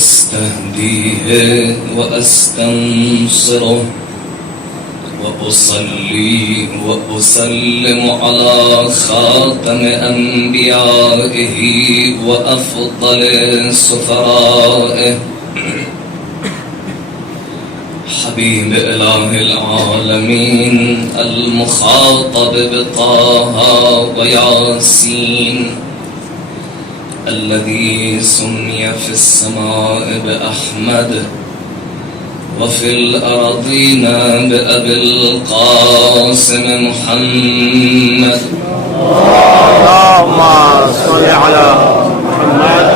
أستهديه وأستنصره وأصلي وأسلم على خاتم أنبيائه وأفضل سفرائه حبيب إله العالمين المخاطب بطه وياسين الذي سمي في السماء بأحمد وفي الأرضين بأبي القاسم محمد. اللهم صل على محمد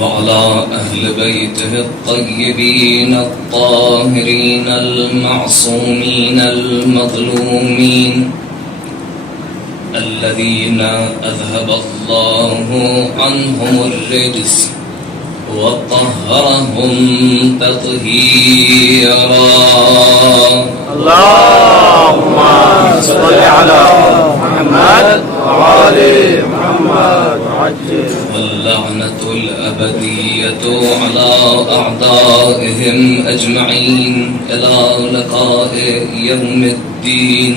وعلى أهل بيته الطيبين الطاهرين المعصومين المظلومين الذين أذهب الله عنهم الرجس وطهرهم تطهيرا. اللهم صل على محمد وعلى محمد وعجل. واللعنة الأبدية على أعدائهم أجمعين إلى لقاء يوم الدين.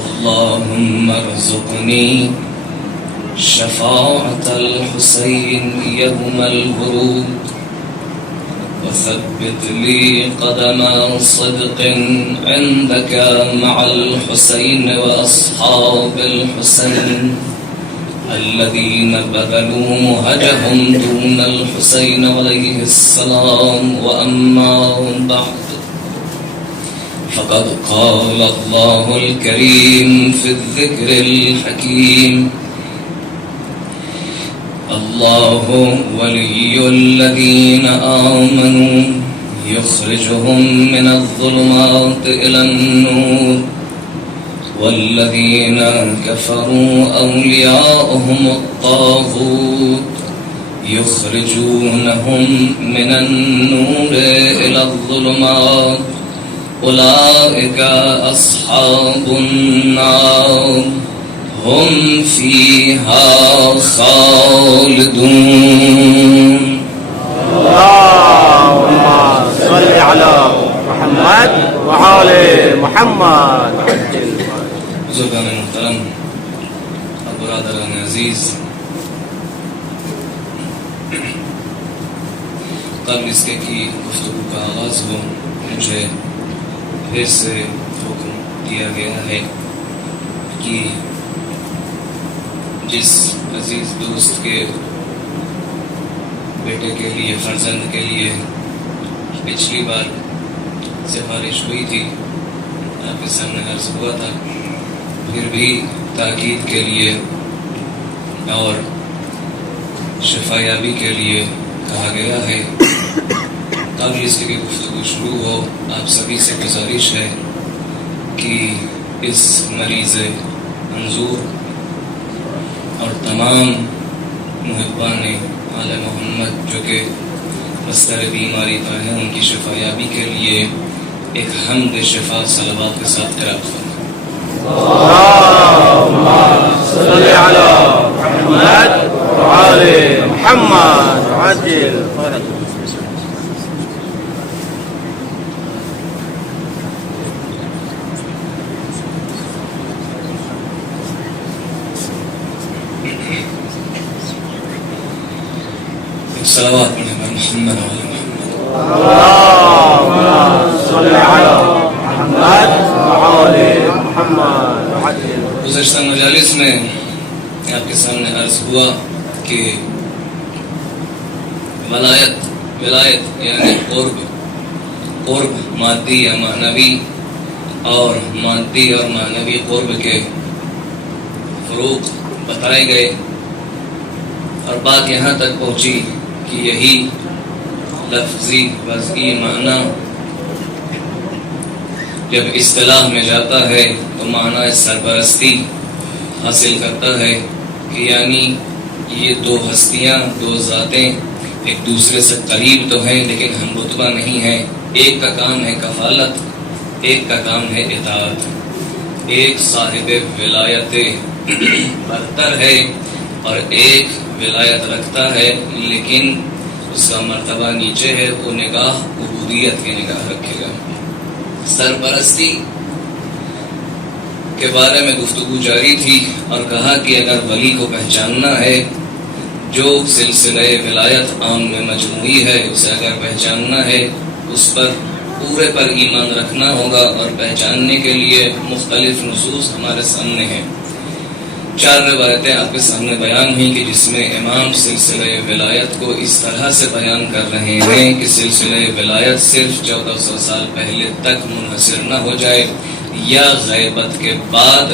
اللهم ارزقني شفاعة الحسين يوم الورود وثبت لي قدم صدق عندك مع الحسين وأصحاب الحسين الذين بذلوا مهجهم دون الحسين عليه السلام. وأما بعد فقد قال الله الكريم في الذكر الحكيم الله ولي الذين آمنوا يخرجهم من الظلمات إلى النور والذين كفروا أولياؤهم الطاغوت يخرجونهم من النور إلى الظلمات أولئك أصحاب النار هم فيها خالدون. اللهم صل على محمد وعلى محمد. بزرگان محترم اور برادران عزیز، قبل اس کے کی گفتگو کا آغاز ہو، مجھے پھر سے حکم دیا گیا ہے کہ جس عزیز دوست کے بیٹے کے لیے، فرزند کے لیے پچھلی بار سفارش ہوئی تھی، آپ کے سامنے عرض ہوا تھا، پھر بھی تاکید کے لیے اور شفا یابی کے لیے کہا گیا ہے. قبل اس کی گفتگو شروع ہو، آپ سبھی سے گزارش ہے کہ اس مریض منظور اور تمام محبان آل محمد جو کہ بستر بیماری پر ہیں، ان کی شفا یابی کے لیے ایک حمد شفا صلوات کے ساتھ قرات فرمائیں. اللهم صل على محمد وعلى محمد وعجل. صلوات محمد وعلى محمد. اللهم صل على محمد وعلى محمد وعجل. گزشتہ مجالس میں آپ کے سامنے عرض ہوا کہ ولایت یعنی قرب مادی یا معنوی اور مادی اور معنوی قرب کے فروق بتائے گئے، اور بات یہاں تک پہنچی کہ یہی لفظی وضعی معنی جب اصطلاح میں جاتا ہے تو معنی سرپرستی حاصل کرتا ہے کہ یعنی یہ دو ہستیاں، دو ذاتیں ایک دوسرے سے قریب تو ہیں لیکن ہم رتبہ نہیں ہیں. ایک کا کام ہے کفالت، ایک کا کام ہے اطاعت. ایک صاحب ولایت برتر ہے اور ایک ولایت رکھتا ہے لیکن اس کا مرتبہ نیچے ہے، وہ نگاہ عبودیت کی نگاہ رکھے گا۔ سرپرستی کے بارے میں گفتگو جاری تھی اور کہا کہ اگر ولی کو پہچاننا ہے، جو سلسلہ ولایت عام میں مجموعی ہے، اسے اگر پہچاننا ہے، اس پر پورے پر ایمان رکھنا ہوگا، اور پہچاننے کے لیے مختلف نصوص ہمارے سامنے ہیں۔ 4 روایتیں آپ کے سامنے بیان ہوئی کہ جس میں امام سلسلہ ولایت کو اس طرح سے بیان کر رہے ہیں کہ سلسلہ ولایت صرف 1400 سال پہلے تک منحصر نہ ہو جائے یا غیبت کے بعد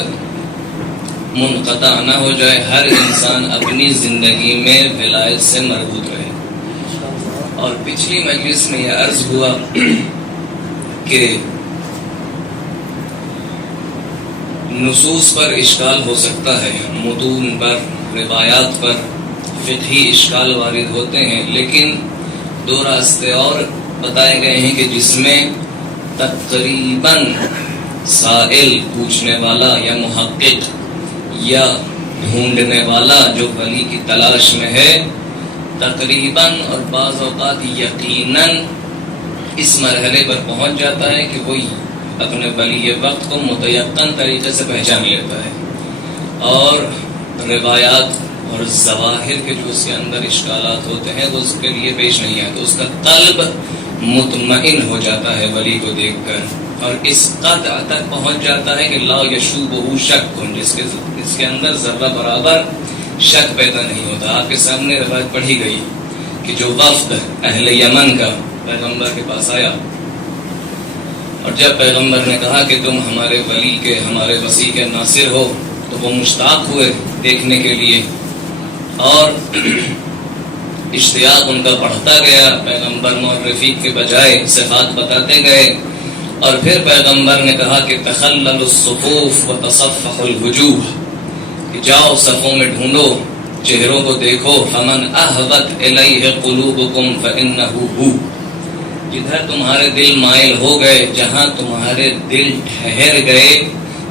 منقطع نہ ہو جائے، ہر انسان اپنی زندگی میں ولایت سے مربوط رہے۔ اور پچھلی مجلس میں یہ عرض ہوا کہ نصوص پر اشکال ہو سکتا ہے، متون پر، روایات پر فقہی اشکال وارد ہوتے ہیں، لیکن 2 راستے اور بتائے گئے ہیں کہ جس میں تقریباً سائل پوچھنے والا یا محقق یا ڈھونڈنے والا جو ولی کی تلاش میں ہے، تقریباً اور بعض اوقات یقیناً اس مرحلے پر پہنچ جاتا ہے کہ وہ اپنے ولی وقت کو متیقن طریقے سے پہچان لیتا ہے، اور روایات اور ظواہر کے جو اس کے اندر اشکالات ہوتے ہیں وہ اس کے لیے پیش نہیں آتے، اس کا قلب مطمئن ہو جاتا ہے ولی کو دیکھ کر، اور اس قطع تک پہنچ جاتا ہے کہ لا یشوبہ شک، جس کے اندر ذرہ برابر شک پیدا نہیں ہوتا۔ آپ کے سامنے روایت پڑھی گئی کہ جو وفد اہل یمن کا پیغمبر کے پاس آیا، اور جب پیغمبر نے کہا کہ تم ہمارے ولی کے، ہمارے وسیع کے ناصر ہو، تو وہ مشتاق ہوئے دیکھنے کے لیے، اور اشتیاق ان کا بڑھتا گیا، پیغمبر معرفی کے بجائے صفات بتاتے گئے، اور پھر پیغمبر نے کہا کہ تخللوا الصفوف وتصفحوا الوجوہ، کہ جاؤ صفوں میں ڈھونڈو، چہروں کو دیکھو، فمن احوت الیہ قلوبکم فانہ ہو، جدھر تمہارے دل مائل ہو گئے، جہاں تمہارے دل ٹھہر گئے،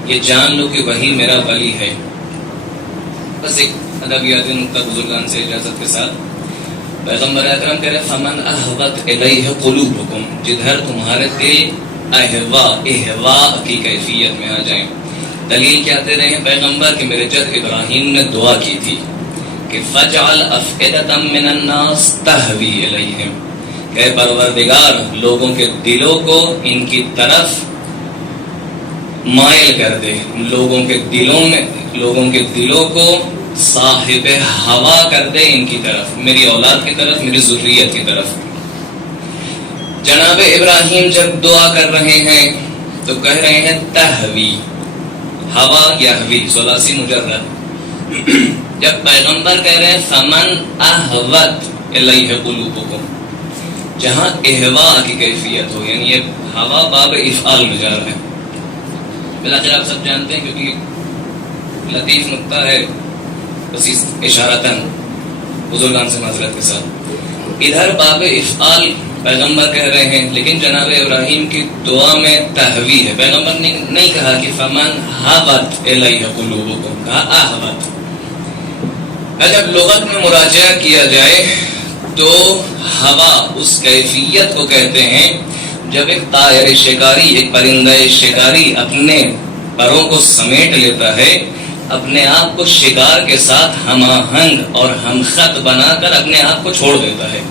یہ جان لو کہ وہی میرا ولی ہے۔ بس ایک ادبیاتی نکتہ بزرگان سے اجازت کے ساتھ، پیغمبر اکرم کہہ رہے فمن احوت الیہ قلوبکم، جدھر تمہارے دل احوا کی کیفیت میں آ جائیں۔ دلیل کیا دے رہے ہیں پیغمبر کہ میرے جد ابراہیم نے دعا کی تھی کہ فجعل افئدۃ من الناس تہوی الیہم، کہ پروردگار لوگوں کے دلوں کو ان کی طرف مائل کر دے، لوگوں کے دلوں کو صاحب ہوا کر دے ان کی طرف، میری اولاد کی طرف، میری ذریت کی طرف۔ جناب ابراہیم جب دعا کر رہے ہیں تو کہہ رہے ہیں تہوی، ہوا یہوی، ثلاثی مجرد۔ جب پیغمبر کہہ رہے ہیں فمن احوت الیہ قلوبکم، جہاں احوا کی کیفیت ہو، یعنی یہ ہوا باب افعال میں جا رہا ہے۔ بلاخر آپ سب جانتے ہیں کیونکہ لطیف نکتہ ہے، بس اشارتاً بزرگان سے معذرت کے ساتھ، ادھر باب افعال پیغمبر کہہ رہے ہیں، لیکن جناب ابراہیم کی دعا میں تہوی ہے۔ پیغمبر نے نہیں کہا کہ فمن حوت الیہ قلوبکم، کہا احوت۔ جب لغت میں مراجعہ کیا جائے تو ہوا اس کیفیت کو کہتے ہیں جب ایک طائر شکاری، ایک پرندہ شکاری اپنے پروں کو سمیٹ لیتا ہے، اپنے آپ کو شکار کے ساتھ ہم آہنگ اور ہم خط بنا کر اپنے آپ کو چھوڑ دیتا ہے۔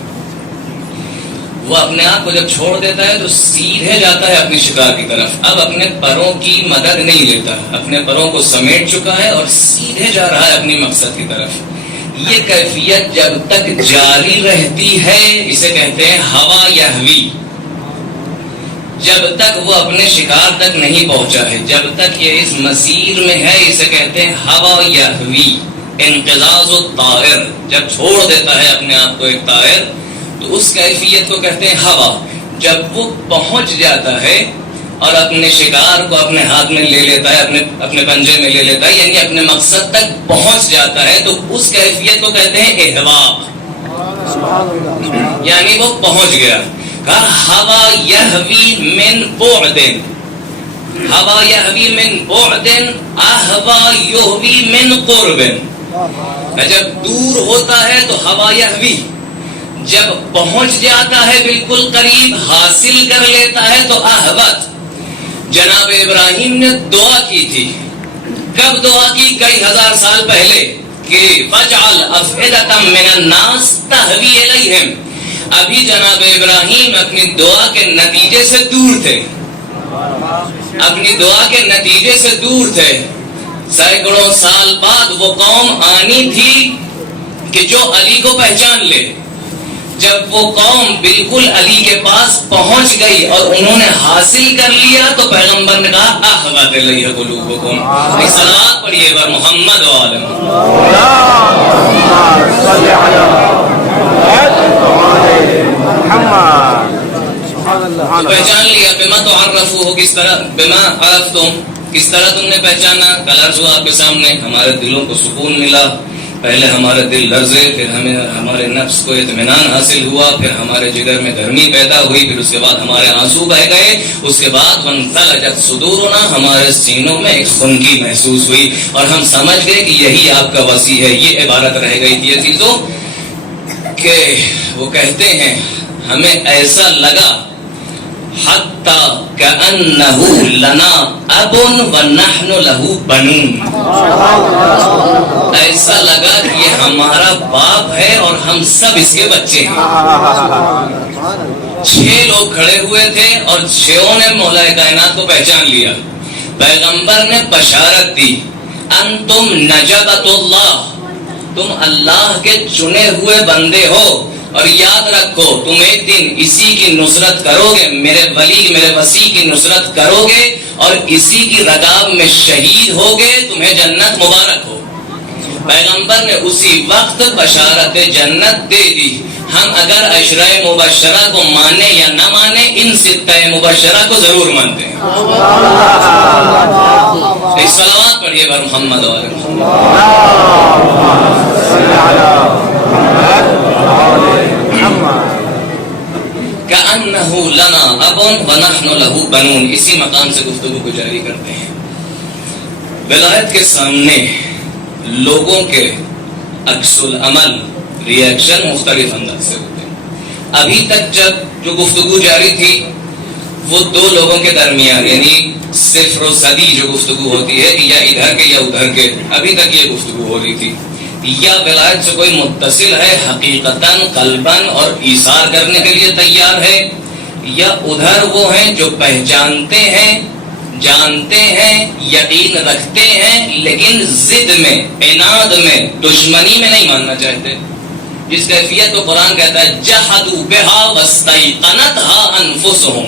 وہ اپنے آپ کو جب چھوڑ دیتا ہے تو سیدھے جاتا ہے اپنے شکار کی طرف، اب اپنے پروں کی مدد نہیں لیتا، اپنے پروں کو سمیٹ چکا ہے اور سیدھے جا رہا ہے اپنی مقصد کی طرف۔ یہ کیفیت جب تک جاری رہتی ہے اسے کہتے ہیں ہوا یہوی، جب تک وہ اپنے شکار تک نہیں پہنچا ہے، جب تک یہ اس مسیر میں ہے اسے کہتے ہیں ہوا یہوی۔ انقضاض الطائر، جب چھوڑ دیتا ہے اپنے آپ کو ایک طائر تو اس کیفیت کو کہتے ہیں ہوا۔ جب وہ پہنچ جاتا ہے اور اپنے شکار کو اپنے ہاتھ میں لے لیتا ہے، اپنے پنجے میں لے لیتا ہے، یعنی اپنے مقصد تک پہنچ جاتا ہے، تو اس کیفیت کو کہتے ہیں احوا، یعنی وہ پہنچ گیا۔ کہا ہوا یہوی من بعد، ہوا یہوی من بعد اہوا یہوی من قرب. جب دور ہوتا ہے تو ہوا یہوی، جب پہنچ جاتا ہے بالکل قریب، حاصل کر لیتا ہے تو احوت. جناب ابراہیم نے دعا کی تھی. کب دعا کی؟ کئی ہزار سال پہلے کہ فَاجْعَلْ أَفْئِدَةً مِّنَ النَّاسِ تَهْوِي إِلَيْهِمْ. ابھی جناب ابراہیم اپنی دعا کے نتیجے سے دور تھے، اپنی دعا کے نتیجے سے دور تھے. سینکڑوں سال بعد وہ قوم آنی تھی کہ جو علی کو پہچان لے. جب وہ قوم بالکل علی کے پاس پہنچ گئی اور انہوں نے حاصل کر لیا تو پیغمبر نے کہا احوت الیہ قلوبکم. صلوات پڑھیے بر محمد و آل محمد. پہچان لیا. بما تعرفوہ، کس طرح، بما عرفتم، کس طرح تم نے پہچانا. کل عرض ہوا آپ کے سامنے، ہمارے دلوں کو سکون ملا. پہلے ہمارے دل لرزے، پھر ہمیں ہمارے نفس کو اطمینان حاصل ہوا، پھر ہمارے جگر میں گرمی پیدا ہوئی، پھر اس کے بعد ہمارے آنسو بہہ گئے. اس کے بعد وانثلجت صدورنا، ہمارے سینوں میں ایک خنکی محسوس ہوئی اور ہم سمجھ گئے کہ یہی آپ کا وسیع ہے. یہ عبارت رہ گئی تھی یہ چیزوں کہ وہ کہتے ہیں ہمیں ایسا لگا حتی کأنہ لنا اب ونحن لہ بنون. ایسا لگا کہ یہ ہمارا باپ ہے اور ہم سب اس کے بچے ہیں. 6 لوگ کھڑے ہوئے تھے اور 6 نے مولا کائنات کو پہچان لیا. پیغمبر نے بشارت دی انتم نجبت اللہ، تم اللہ کے چنے ہوئے بندے ہو. اور یاد رکھو تم ایک دن اسی کی نصرت کرو گے، میرے ولی میرے وسیع کی نصرت کرو گے اور اسی کی رکاب میں شہید ہوگے، تمہیں جنت مبارک ہو. پیغمبر نے اسی وقت بشارت جنت دے دی. ہم اگر عشرہ مبشرہ کو مانے یا نہ مانے، ان 6 مبشرہ کو ضرور مانتے ہیں. ایک صلوات پڑھیے بر محمد و آل کأنہ لنا اب ونحن لہ بنون. اسی مقام سے گفتگو کو جاری کرتے ہیں. ولایت کے سامنے لوگوں کے عکس العمل، ری ایکشن مختلف انداز سے ہوتے ہیں. ابھی تک جب جو گفتگو جاری تھی وہ 2 لوگوں کے درمیان، یعنی صفر و صدی جو گفتگو ہوتی ہے کہ یا ادھر کے یا ادھر کے، ابھی تک یہ گفتگو ہو رہی تھی. یا ولایت سے کوئی متصل ہے حقیقتاً قلباً اور ایثار کرنے کے لیے تیار ہے، یا ادھر وہ ہیں جو پہچانتے ہیں، جانتے ہیں، یقین رکھتے ہیں، لیکن ضد میں، عناد میں، دشمنی میں نہیں ماننا چاہتے. جس کیفیت کو قرآن کہتا ہے جحدوا بہا واستیقنتھا انفسہم،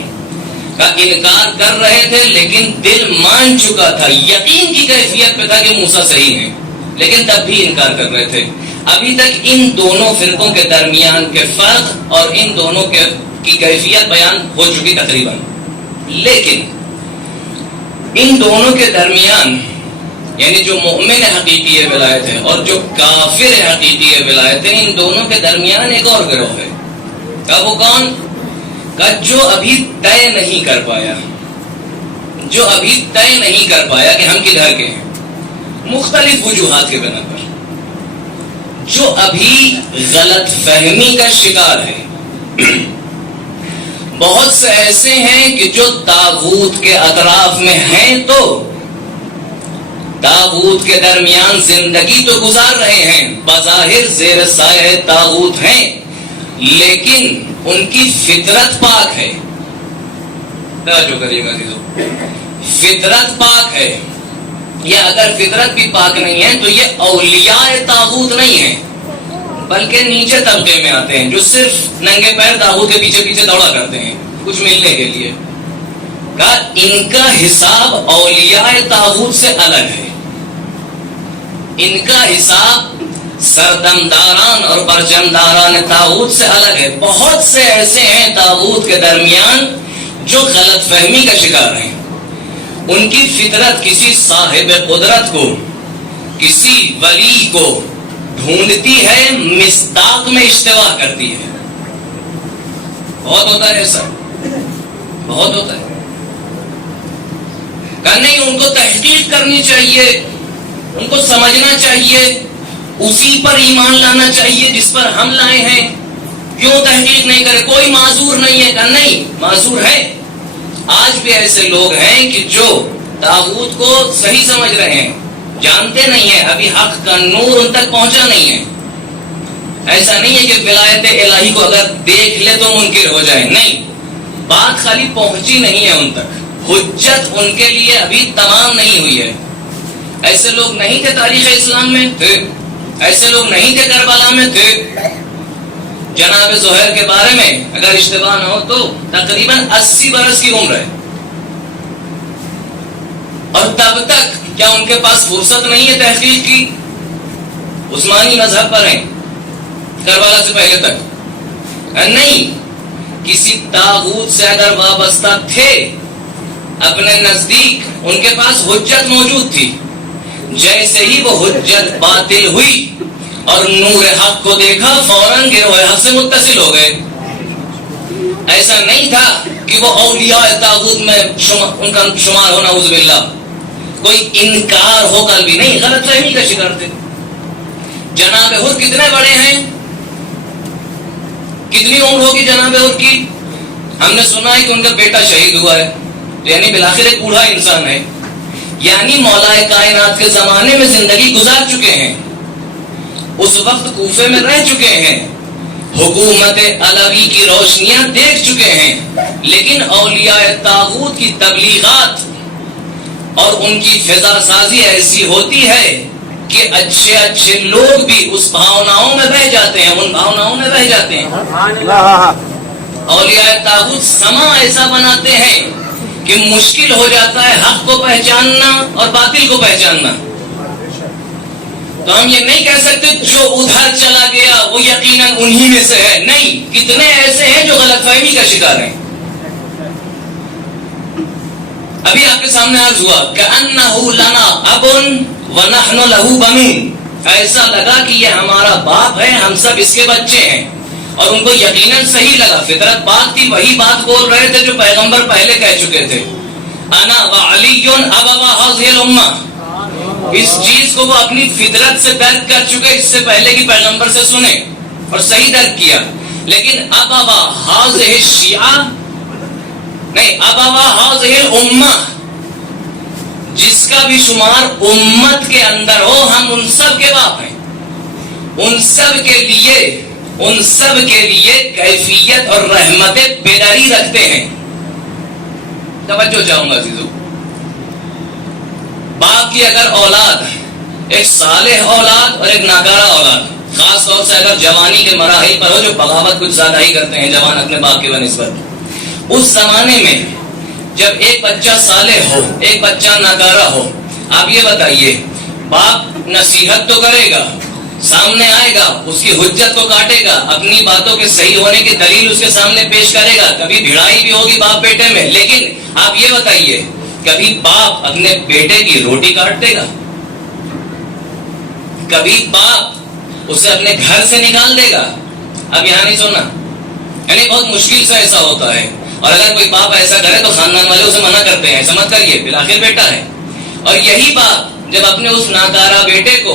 کا انکار کر رہے تھے لیکن دل مان چکا تھا، یقین کی کیفیت پہ تھا کہ موسیٰ صحیح ہیں، لیکن تب بھی انکار کر رہے تھے. ابھی تک ان دونوں فرقوں کے درمیان کے فرق اور ان دونوں کی کیفیت بیان ہو چکی تقریباً. لیکن ان دونوں کے درمیان، یعنی جو مومن حقیقی ولایت ہے اور جو کافر حقیقی ولایت ہے، ان دونوں کے درمیان ایک اور گروہ ہے. وہ کون؟ جو ابھی طے نہیں کر پایا، جو ابھی طے نہیں کر پایا کہ ہم کدھر کے ہیں، مختلف وجوہات کے بنا پر، جو ابھی غلط فہمی کا شکار ہے. بہت سے ایسے ہیں کہ جو طاغوت کے اطراف میں ہیں تو طاغوت کے درمیان زندگی تو گزار رہے ہیں، بظاہر زیر سایہ طاغوت ہیں، لیکن ان کی فطرت پاک ہے. توجہ کریے گا عزیزو، فطرت پاک ہے. یا اگر فطرت بھی پاک نہیں ہے تو یہ اولیاء طاغوت نہیں ہیں، بلکہ نیچے طبقے میں آتے ہیں جو صرف ننگے پیر طاغوت کے پیچھے پیچھے دوڑا کرتے ہیں کچھ ملنے کے لیے. کہا ان کا حساب اولیاء طاغوت سے الگ ہے. ان کا حساب سردمداران اور پرچمداران طاغوت سے الگ ہے. بہت سے ایسے ہیں طاغوت کے درمیان جو غلط فہمی کا شکار ہیں. ان کی فطرت کسی صاحب قدرت کو، کسی ولی کو ڈھونڈتی ہے، مصداق میں اشتباہ کرتی ہے. بہت ہوتا ہے ایسا، بہت ہوتا ہے. کہ نہیں، ان کو تحقیق کرنی چاہیے، ان کو سمجھنا چاہیے، اسی پر ایمان لانا چاہیے جس پر ہم لائے ہیں. کیوں تحقیق نہیں کرے؟ کوئی معذور نہیں ہے. کہ نہیں، معذور ہے. آج بھی ایسے لوگ ہیں کہ جو طاغوت کو صحیح سمجھ رہے ہیں، جانتے نہیں ہیں، ابھی حق کا نور ان تک پہنچا نہیں ہے. ایسا نہیں ہے کہ ولایت الہی کو اگر دیکھ لے تو منکر ہو جائے. نہیں، بات خالی پہنچی نہیں ہے ان تک، حجت ان کے لیے ابھی تمام نہیں ہوئی ہے. ایسے لوگ نہیں تھے تاریخ اسلام میں؟ تھے. ایسے لوگ نہیں تھے کربلا میں؟ تھے. جناب زہیر کے بارے میں اگر اشتباہ نہ ہو تو تقریباً 80 برس کی عمر ہے، اور تب تک کیا ان کے پاس فرصت نہیں ہے تحقیق کی؟ عثمانی مذہب پر ہیں کربلا سے پہلے تک. نہیں، کسی طاغوت سے اگر وابستہ تھے اپنے نزدیک، ان کے پاس حجت موجود تھی. جیسے ہی وہ حجت باطل ہوئی اور نور حق کو دیکھا، فوراً گروہ حق سے متصل ہو گئے. ایسا نہیں تھا کہ وہ اولیاء طاغوت میں ان کا شمار ہونا، اعوذ باللہ، کوئی انکار ہو کر بھی نہیں، غلط فہمی کا شکار تھے. جناب حر کتنے بڑے ہیں؟ کتنی عمر ہوگی جناب حر کی؟ ہم نے سنا ہے کہ ان کا بیٹا شہید ہوا ہے، یعنی بالآخر ایک بوڑھا انسان ہے. یعنی مولا کائنات کے زمانے میں زندگی گزار چکے ہیں، اس وقت کوفے میں رہ چکے ہیں، حکومت علوی کی روشنیاں دیکھ چکے ہیں. لیکن اولیاء طاغوت کی تبلیغات اور ان کی فضا سازی ایسی ہوتی ہے کہ اچھے اچھے لوگ بھی اس بھاوناؤں میں بہ جاتے ہیں، ان بھاوناؤں میں بہ جاتے ہیں. اولیاء طاغوت سما ایسا بناتے ہیں کہ مشکل ہو جاتا ہے حق کو پہچاننا اور باطل کو پہچاننا. تو ہم یہ نہیں کہہ سکتے جو ادھر چلا گیا وہ یقیناً انہی میں سے ہے. نہیں، کتنے ایسے ہیں جو غلط فہمی کا شکار ہیں. ابھی آپ کے سامنے عرض ہوا کأنہ لنا اب ونحن لہ بنون، ایسا لگا کہ یہ ہمارا باپ ہے، ہم سب اس کے بچے ہیں. اور ان کو یقیناً صحیح لگا، فطرت پاک تھی، وہی بات بول رہے تھے جو پیغمبر پہلے کہہ چکے تھے. انا وعلی ابوا هذه الامہ، اس چیز کو وہ اپنی فطرت سے درک کر چکے، اس سے پہلے کی پیغمبر سے سنے اور صحیح درک کیا. لیکن ابوا هذه الشیعہ نہیں، ابوا هذه الامہ، جس کا بھی شمار امت کے اندر ہو، ہم ان سب کے باپ ہیں. ان سب کے لیے کیفیت اور رحمت بیداری رکھتے ہیں. توجہ چاہوں گا عزیزو، باپ کی اگر اولاد ایک صالح اولاد اور ایک ناکارہ اولاد، خاص طور سے اگر جوانی کے مراحل پر ہو، جو بغاوت کچھ زیادہ ہی کرتے ہیں جوان اپنے باپ کی بنسبت، اس زمانے میں جب ایک بچہ صالح ہو، ایک بچہ ناکارہ ہو، آپ یہ بتائیے، باپ نصیحت تو کرے گا، سامنے آئے گا، اس کی حجت کو کاٹے گا، اپنی باتوں کے صحیح ہونے کی دلیل اس کے سامنے پیش کرے گا، کبھی بھڑائی بھی ہوگی باپ بیٹے میں. لیکن آپ یہ بتائیے، کبھی باپ اپنے بیٹے کی روٹی کاٹ دے گا؟ کبھی باپ اسے اپنے گھر سے نکال دے گا؟ اب یہاں نہیں سننا، یعنی بہت مشکل سے ایسا ہوتا ہے. اور اگر کوئی باپ ایسا کرے تو خاندان والے اسے منع کرتے ہیں، ایسا مت کریے، بالآخر بیٹا ہے. اور یہی باپ جب اپنے اس ناکارہ بیٹے کو،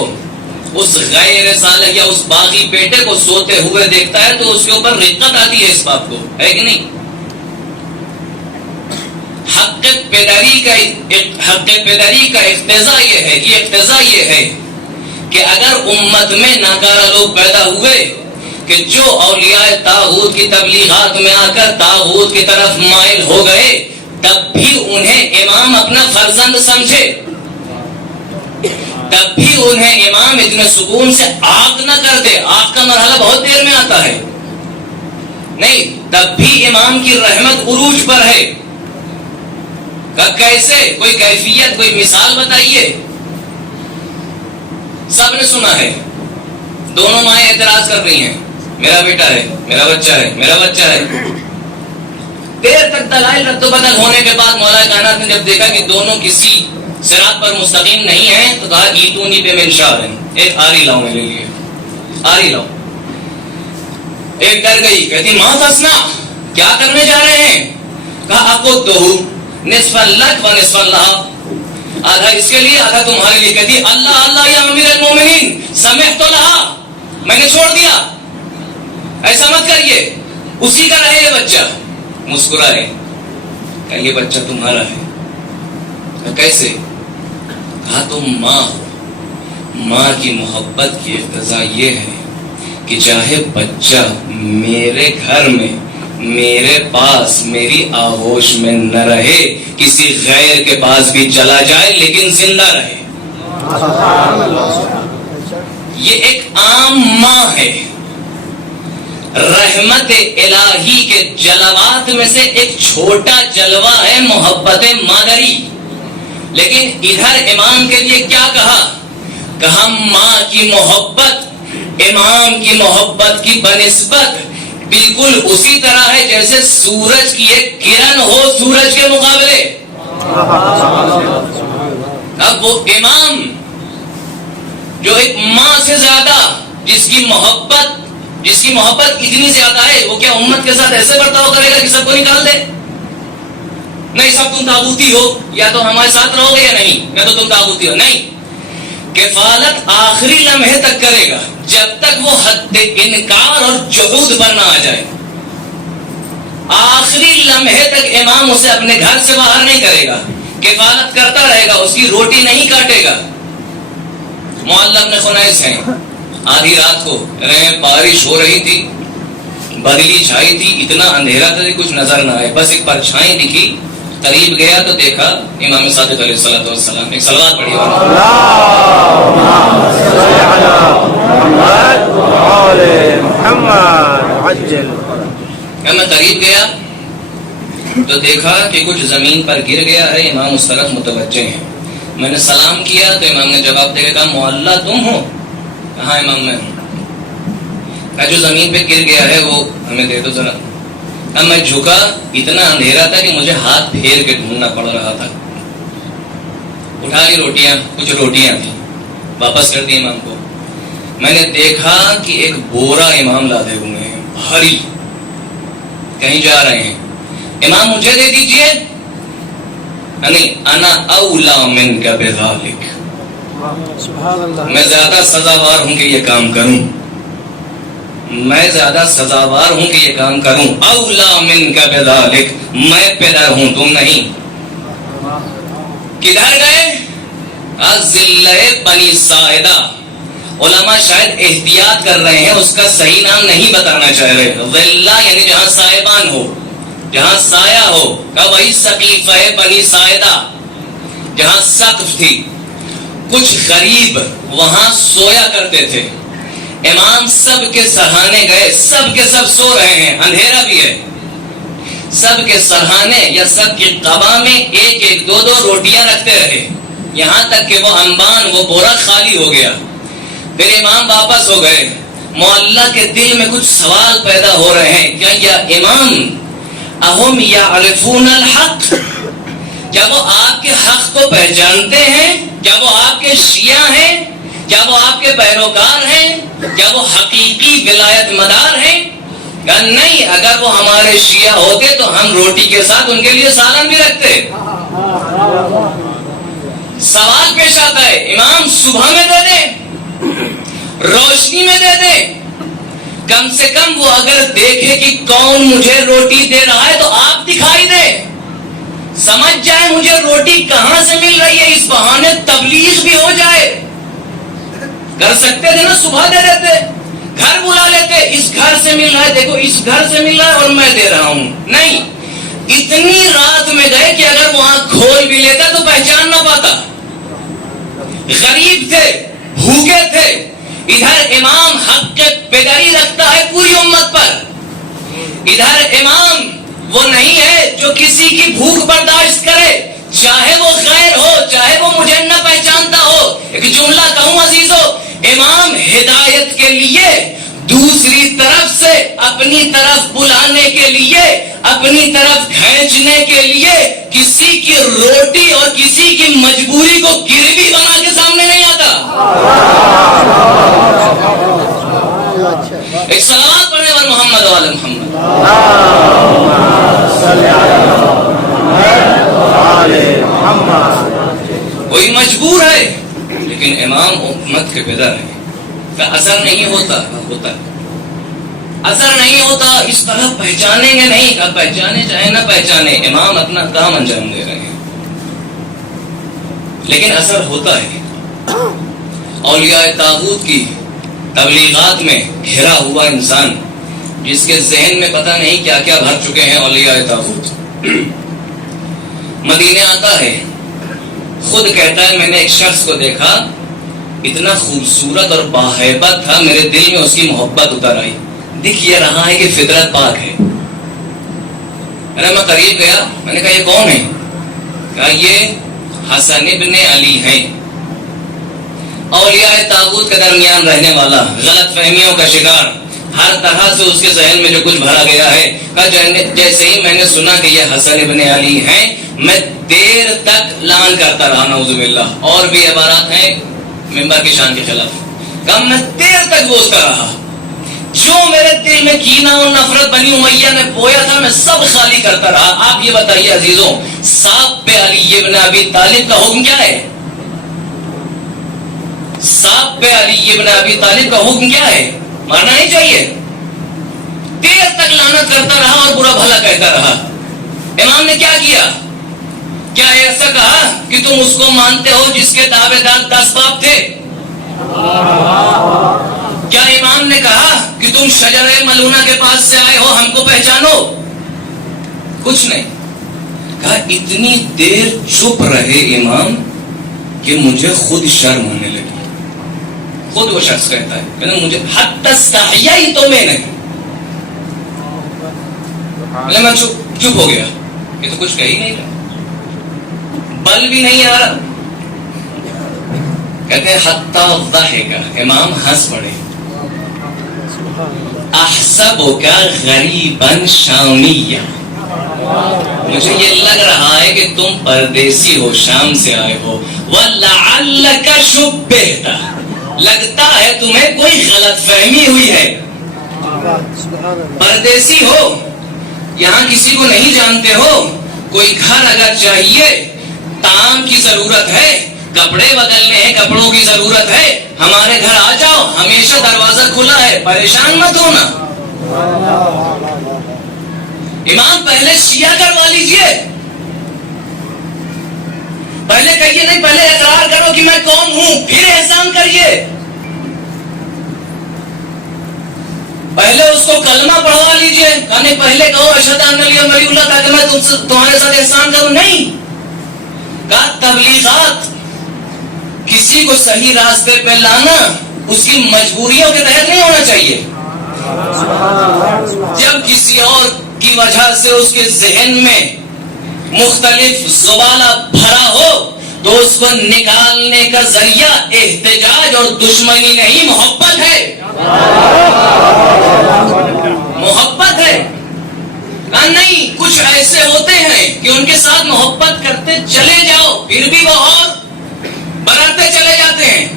اس غیر صالح یا اس باغی بیٹے کو سوتے ہوئے دیکھتا ہے تو اس کے اوپر رقت آتی ہے. اس باپ کو ہے کہ نہیں؟ حق پیداری کا اقتضا یہ ہے کہ اگر امت میں ناکارہ لوگ پیدا ہوئے کہ جو اولیاء طاغوت کی تبلیغات میں آ کر طاغوت کی طرف مائل ہو گئے، تب بھی انہیں امام اپنا فرزند سمجھے، تب بھی انہیں امام اتنے سکون سے آگ نہ کر دے. آگ کا مرحلہ بہت دیر میں آتا ہے، نہیں، تب بھی امام کی رحمت عروج پر ہے. کیسے؟ کوئی کیفیت، کوئی مثال بتائیے. سب نے سنا ہے، دونوں مائیں اعتراض کر رہی ہیں، میرا بیٹا ہے، میرا بچہ ہے، میرا بچہ ہے. دیر تک دلائل رد و بدل ہونے کے بعد مولا کائنات نے جب دیکھا کہ دونوں کسی صراط پر مستقیم نہیں ہیں تو کہا ایتونی بے منشار، ایک آری لاؤ میرے لیے، آری لاؤ. ایک ڈر گئی، کہتی ماں تسنا، کیا کرنے جا رہے ہیں؟ کہا اقدہ نصف لک و نصف لہ، آدھا اس کے لیے آدھا تمہارے لیے. کہتی اللہ اللہ یا امیر المومنین سمعت لہا، میں نے چھوڑ دیا، ایسا مت کریے، اسی کا رہے یہ بچہ. مسکرائے کہ یہ بچہ تمہارا ہے. کیسے؟ کہا تم ماں ہو، ماں کی محبت کی اقتضا یہ ہے کہ چاہے بچہ میرے گھر میں میرے پاس میری آغوش میں نہ رہے، کسی غیر کے پاس بھی چلا جائے لیکن زندہ رہے. یہ ایک عام ماں ہے. رحمت الہی کے جلوات میں سے ایک چھوٹا جلوہ ہے محبت مادری. لیکن ادھر امام کے لیے کیا کہا؟ کہا ماں کی محبت امام کی محبت کی بنسبت بالکل اسی طرح ہے جیسے سورج کی ایک کرن ہو سورج کے مقابلے. اب وہ امام جو ایک ماں سے زیادہ جس کی محبت اتنی زیادہ ہے، وہ کیا امت کے ساتھ ایسے برتاؤ کرے گا کہ سب کو نکال دے؟ نہیں سب تم تاغوتی ہو، یا تو ہمارے ساتھ رہو گے یا نہیں، یا تو تم تاغوتی ہو. نہیں، کفالت آخری لمحے تک کرے گا جب تک وہ حد انکار اور جحود پر نہ آ جائے. آخری لمحے تک امام اسے اپنے گھر سے باہر نہیں کرے گا، کفالت کرتا رہے گا، اس کی روٹی نہیں کاٹے گا. معلّہ ابن خنیس ہیں، آدھی رات کو بارش ہو رہی تھی، بدلی چھائی تھی، اتنا اندھیرا تھا کہ کچھ نظر نہ آئے، بس ایک پرچھائی دکھی. قریب گیا تو دیکھا امام صادق علیہ الصلوۃ والسلام. ایک صلوات پڑھی میں قریب گیا تو دیکھا کہ کچھ زمین پر گر گیا ہے، امام اس طرف متوجہ ہیں. میں نے سلام کیا تو امام نے جواب دے کے کہا معلّہ تم ہو؟ ہاں امام میں ہوں. کہا جو زمین پہ گر گیا ہے وہ ہمیں دے دو ذرا. اب میں جھکا، اتنا اندھیرا تھا کہ مجھے ہاتھ پھیر کے ڈھونڈنا پڑ رہا تھا. اٹھا لی روٹیاں، کچھ روٹیاں تھیں، واپس کر دی امام کو. میں نے دیکھا کہ ایک بورا امام لادے ہوئے ہیں بھاری، کہیں جا رہے ہیں. امام مجھے دے دیجئے. انا اولا منک بذالک، میں زیادہ سزاوار ہوں کہ یہ کام کروں، میں زیادہ سزاوار ہوں کہ یہ کام کروں. اولا منک بذالک، میں پیدا ہوں تم نہیں. کدھر گئے؟ ضلع بنی ساعدہ. علماء شاید احتیاط کر رہے ہیں، اس کا صحیح نام نہیں بتانا چاہ رہے. ضلع یعنی جہاں سائبان ہو، جہاں سایہ ہو. کہ وہی سقیفہ بنی ساعدہ جہاں سقف تھی. کچھ غریب وہاں سویا کرتے تھے. امام سب کے سرہانے گئے، سب کے سب سو رہے ہیں، اندھیرا بھی ہے. سب کے سرہانے یا سب کی قبا میں ایک ایک دو دو روٹیاں رکھتے رہے، یہاں تک کہ وہ انبان وہ بورا خالی ہو گیا. پھر امام واپس ہو گئے. معلّہ کے دل میں کچھ سوال پیدا ہو رہے ہیں. کیا یا امام اہم یعرفون الحق، کیا وہ آپ کے حق کو پہچانتے ہیں؟ کیا وہ آپ کے شیعہ ہیں؟ کیا وہ آپ کے پیروکار ہیں؟ کیا وہ حقیقی ولایت مدار ہیں؟ کہ نہیں، اگر وہ ہمارے شیعہ ہوتے تو ہم روٹی کے ساتھ ان کے لیے سالن بھی رکھتے. سوال پیش آتا ہے، امام صبح میں دے دیں، روشنی میں دے دیں، کم سے کم وہ اگر دیکھے کہ کون مجھے روٹی دے رہا ہے تو آپ دکھائی دے، سمجھ جائے مجھے روٹی کہاں سے مل رہی ہے، اس بہانے تبلیغ بھی ہو جائے. کر سکتے تھے نا، صبح دے دیتے، گھر بلا لیتے، اس گھر سے مل رہا ہے، دیکھو اس گھر سے مل رہا ہے اور میں دے رہا ہوں. نہیں، اتنی رات میں گئے کہ اگر وہاں کھول بھی لیتا تو پہچان نہ پاتا. غریب تھے، بھوکے تھے. ادھر امام حق کے پیداری رکھتا ہے پوری امت پر. ادھر امام وہ نہیں ہے جو کسی کی بھوک برداشت کرے، چاہے وہ غیر ہو، چاہے وہ مجھے نہ پہچانتا ہو. ایک جملہ کہوں عزیزو، امام ہدایت کے لیے دوسری طرف سے اپنی طرف بلانے کے لیے، اپنی طرف کھینچنے کے لیے کسی کی روٹی اور کسی کی مجبوری کو گروی بنا کے سامنے نہیں آتا. ایک صلوات پڑھنے پر محمد وعلی محمد. کوئی لیکن امام امت کے پیدا نہیں. کا اثر نہیں ہوتا ہے. اثر نہیں ہوتا. اس طرح پہچانیں گے نہیں. اب پہچانے چاہے نہ پہچانے, امام اپنا کام انجام دے رہے ہیں, لیکن اثر ہوتا ہے. اولیاء طاغوت کی تبلیغات میں گھرا ہوا انسان جس کے ذہن میں پتہ نہیں کیا کیا بھر چکے ہیں اولیاء طاغوت, مدینے آتا ہے, خود کہتا ہے میں نے ایک شخص کو دیکھا, اتنا خوبصورت اور باہیبت تھا, میرے دل میں اس کی محبت اتر آئی. دکھ یہ رہا ہے کہ فطرت پاک ہے. میں قریب گیا, میں نے کہا یہ کون ہے؟ کہا یہ حسن ابن علی ہیں. اولیاء طاغوت کے درمیان رہنے والا, غلط فہمیوں کا شکار, ہر طرح سے اس کے ذہن میں جو کچھ بھرا گیا ہے. کہا جیسے ہی میں نے سنا کہ یہ حسن ابن علی ہیں, میں دیر تک لعن کرتا رہا, نعوذ باللہ. اور بھی عبارات ہیں ممبر کی شان کے خلاف. کہا میں دیر تک بوستا رہا, جو میرے دل میں کینہ اور نفرت بنی امیہ نے بویا تھا میں سب خالی کرتا رہا. آپ یہ بتائیے عزیزوں, ساتھ پہ علی ابن ابی طالب کا حکم کیا ہے؟ ساتھ پہ علی ابن ابی طالب کا حکم کیا ہے؟ مارنا نہیں چاہیے. دیر تک لعنت کرتا رہا اور برا بھلا کہتا رہا. امام نے کیا کیا؟ کیا ایسا کہا کہ تم اس کو مانتے ہو جس کے دعوے دار 10 باپ تھے؟ کیا امام نے کہا کہ تم شجرہ ملونہ کے پاس سے آئے ہو, ہم کو پہچانو؟ کچھ نہیں. کہا اتنی دیر چپ رہے امام کہ مجھے خود شرم ہونے لگی. خود وہ شخص کہتا ہے کہ مجھے حتی استحییت میں نہیں. میں چپ ہو گیا, یہ تو کچھ کہی نہیں رہا, بل بھی نہیں آ رہا. کہتے ہیں حتی ضحک, امام ہنس پڑے. احسبک غریبا شامیہ, مجھے یہ لگ رہا ہے کہ تم پردیسی ہو, شام سے آئے ہو. وَلَعَلَّكَ شُبِّهْتَ, لگتا ہے تمہیں کوئی غلط فہمی ہوئی ہے. پردیسی ہو, یہاں کسی کو نہیں جانتے ہو, کوئی گھر اگر چاہیے, طعام کی ضرورت ہے, کپڑے بدلنے ہیں, کپڑوں کی ضرورت ہے, ہمارے گھر آ جاؤ, ہمیشہ دروازہ کھلا ہے, پریشان مت ہونا. امام پہلے شیعہ کروا لیجئے, پہلے کہیے نہیں, پہلے اقرار کرو کہ میں کون ہوں, پھر احسان کریے. پہلے اس کو کلمہ پڑھوا لیجئے, کہنے پہلے کہو اشہد ان لا الہ الا اللہ تاکہ میں تمہارے ساتھ احسان کروں. نہیں کہا تبلیغات, کسی کو صحیح راستے پہ لانا اس کی مجبوریوں کے تحت نہیں ہونا چاہیے. جب کسی اور کی وجہ سے اس کے ذہن میں مختلف زبالہ بھرا ہو تو اس کو نکالنے کا ذریعہ احتجاج اور دشمنی نہیں, محبت ہے. محبت ہے. نہیں, کچھ ایسے ہوتے ہیں کہ ان کے ساتھ محبت کرتے چلے جاؤ, پھر بھی وہ اور برتتے چلے جاتے ہیں,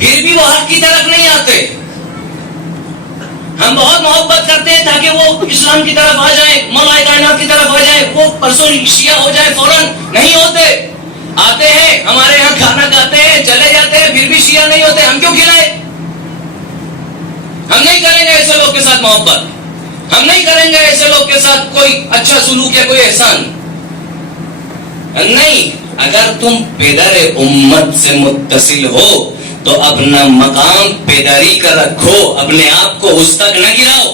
پھر بھی وہ حق کی طرف نہیں آتے. ہم بہت محبت کرتے ہیں تاکہ وہ اسلام کی طرف آ جائیں, مولا کائنات کی طرف آ جائیں, وہ پرسوں شیعہ ہو جائے فوراً. نہیں ہوتے, آتے ہیں ہمارے یہاں کھانا کھاتے ہیں, چلے جاتے ہیں, پھر بھی شیعہ نہیں ہوتے. ہم کیوں کھلائے؟ ہم نہیں کریں گے ایسے لوگ کے ساتھ محبت, ہم نہیں کریں گے ایسے لوگ کے ساتھ کوئی اچھا سلوک یا کوئی احسان نہیں. اگر تم پدر امت سے متصل ہو تو اپنا مقام پیداری کا رکھو, اپنے آپ کو اس تک نہ گراؤ,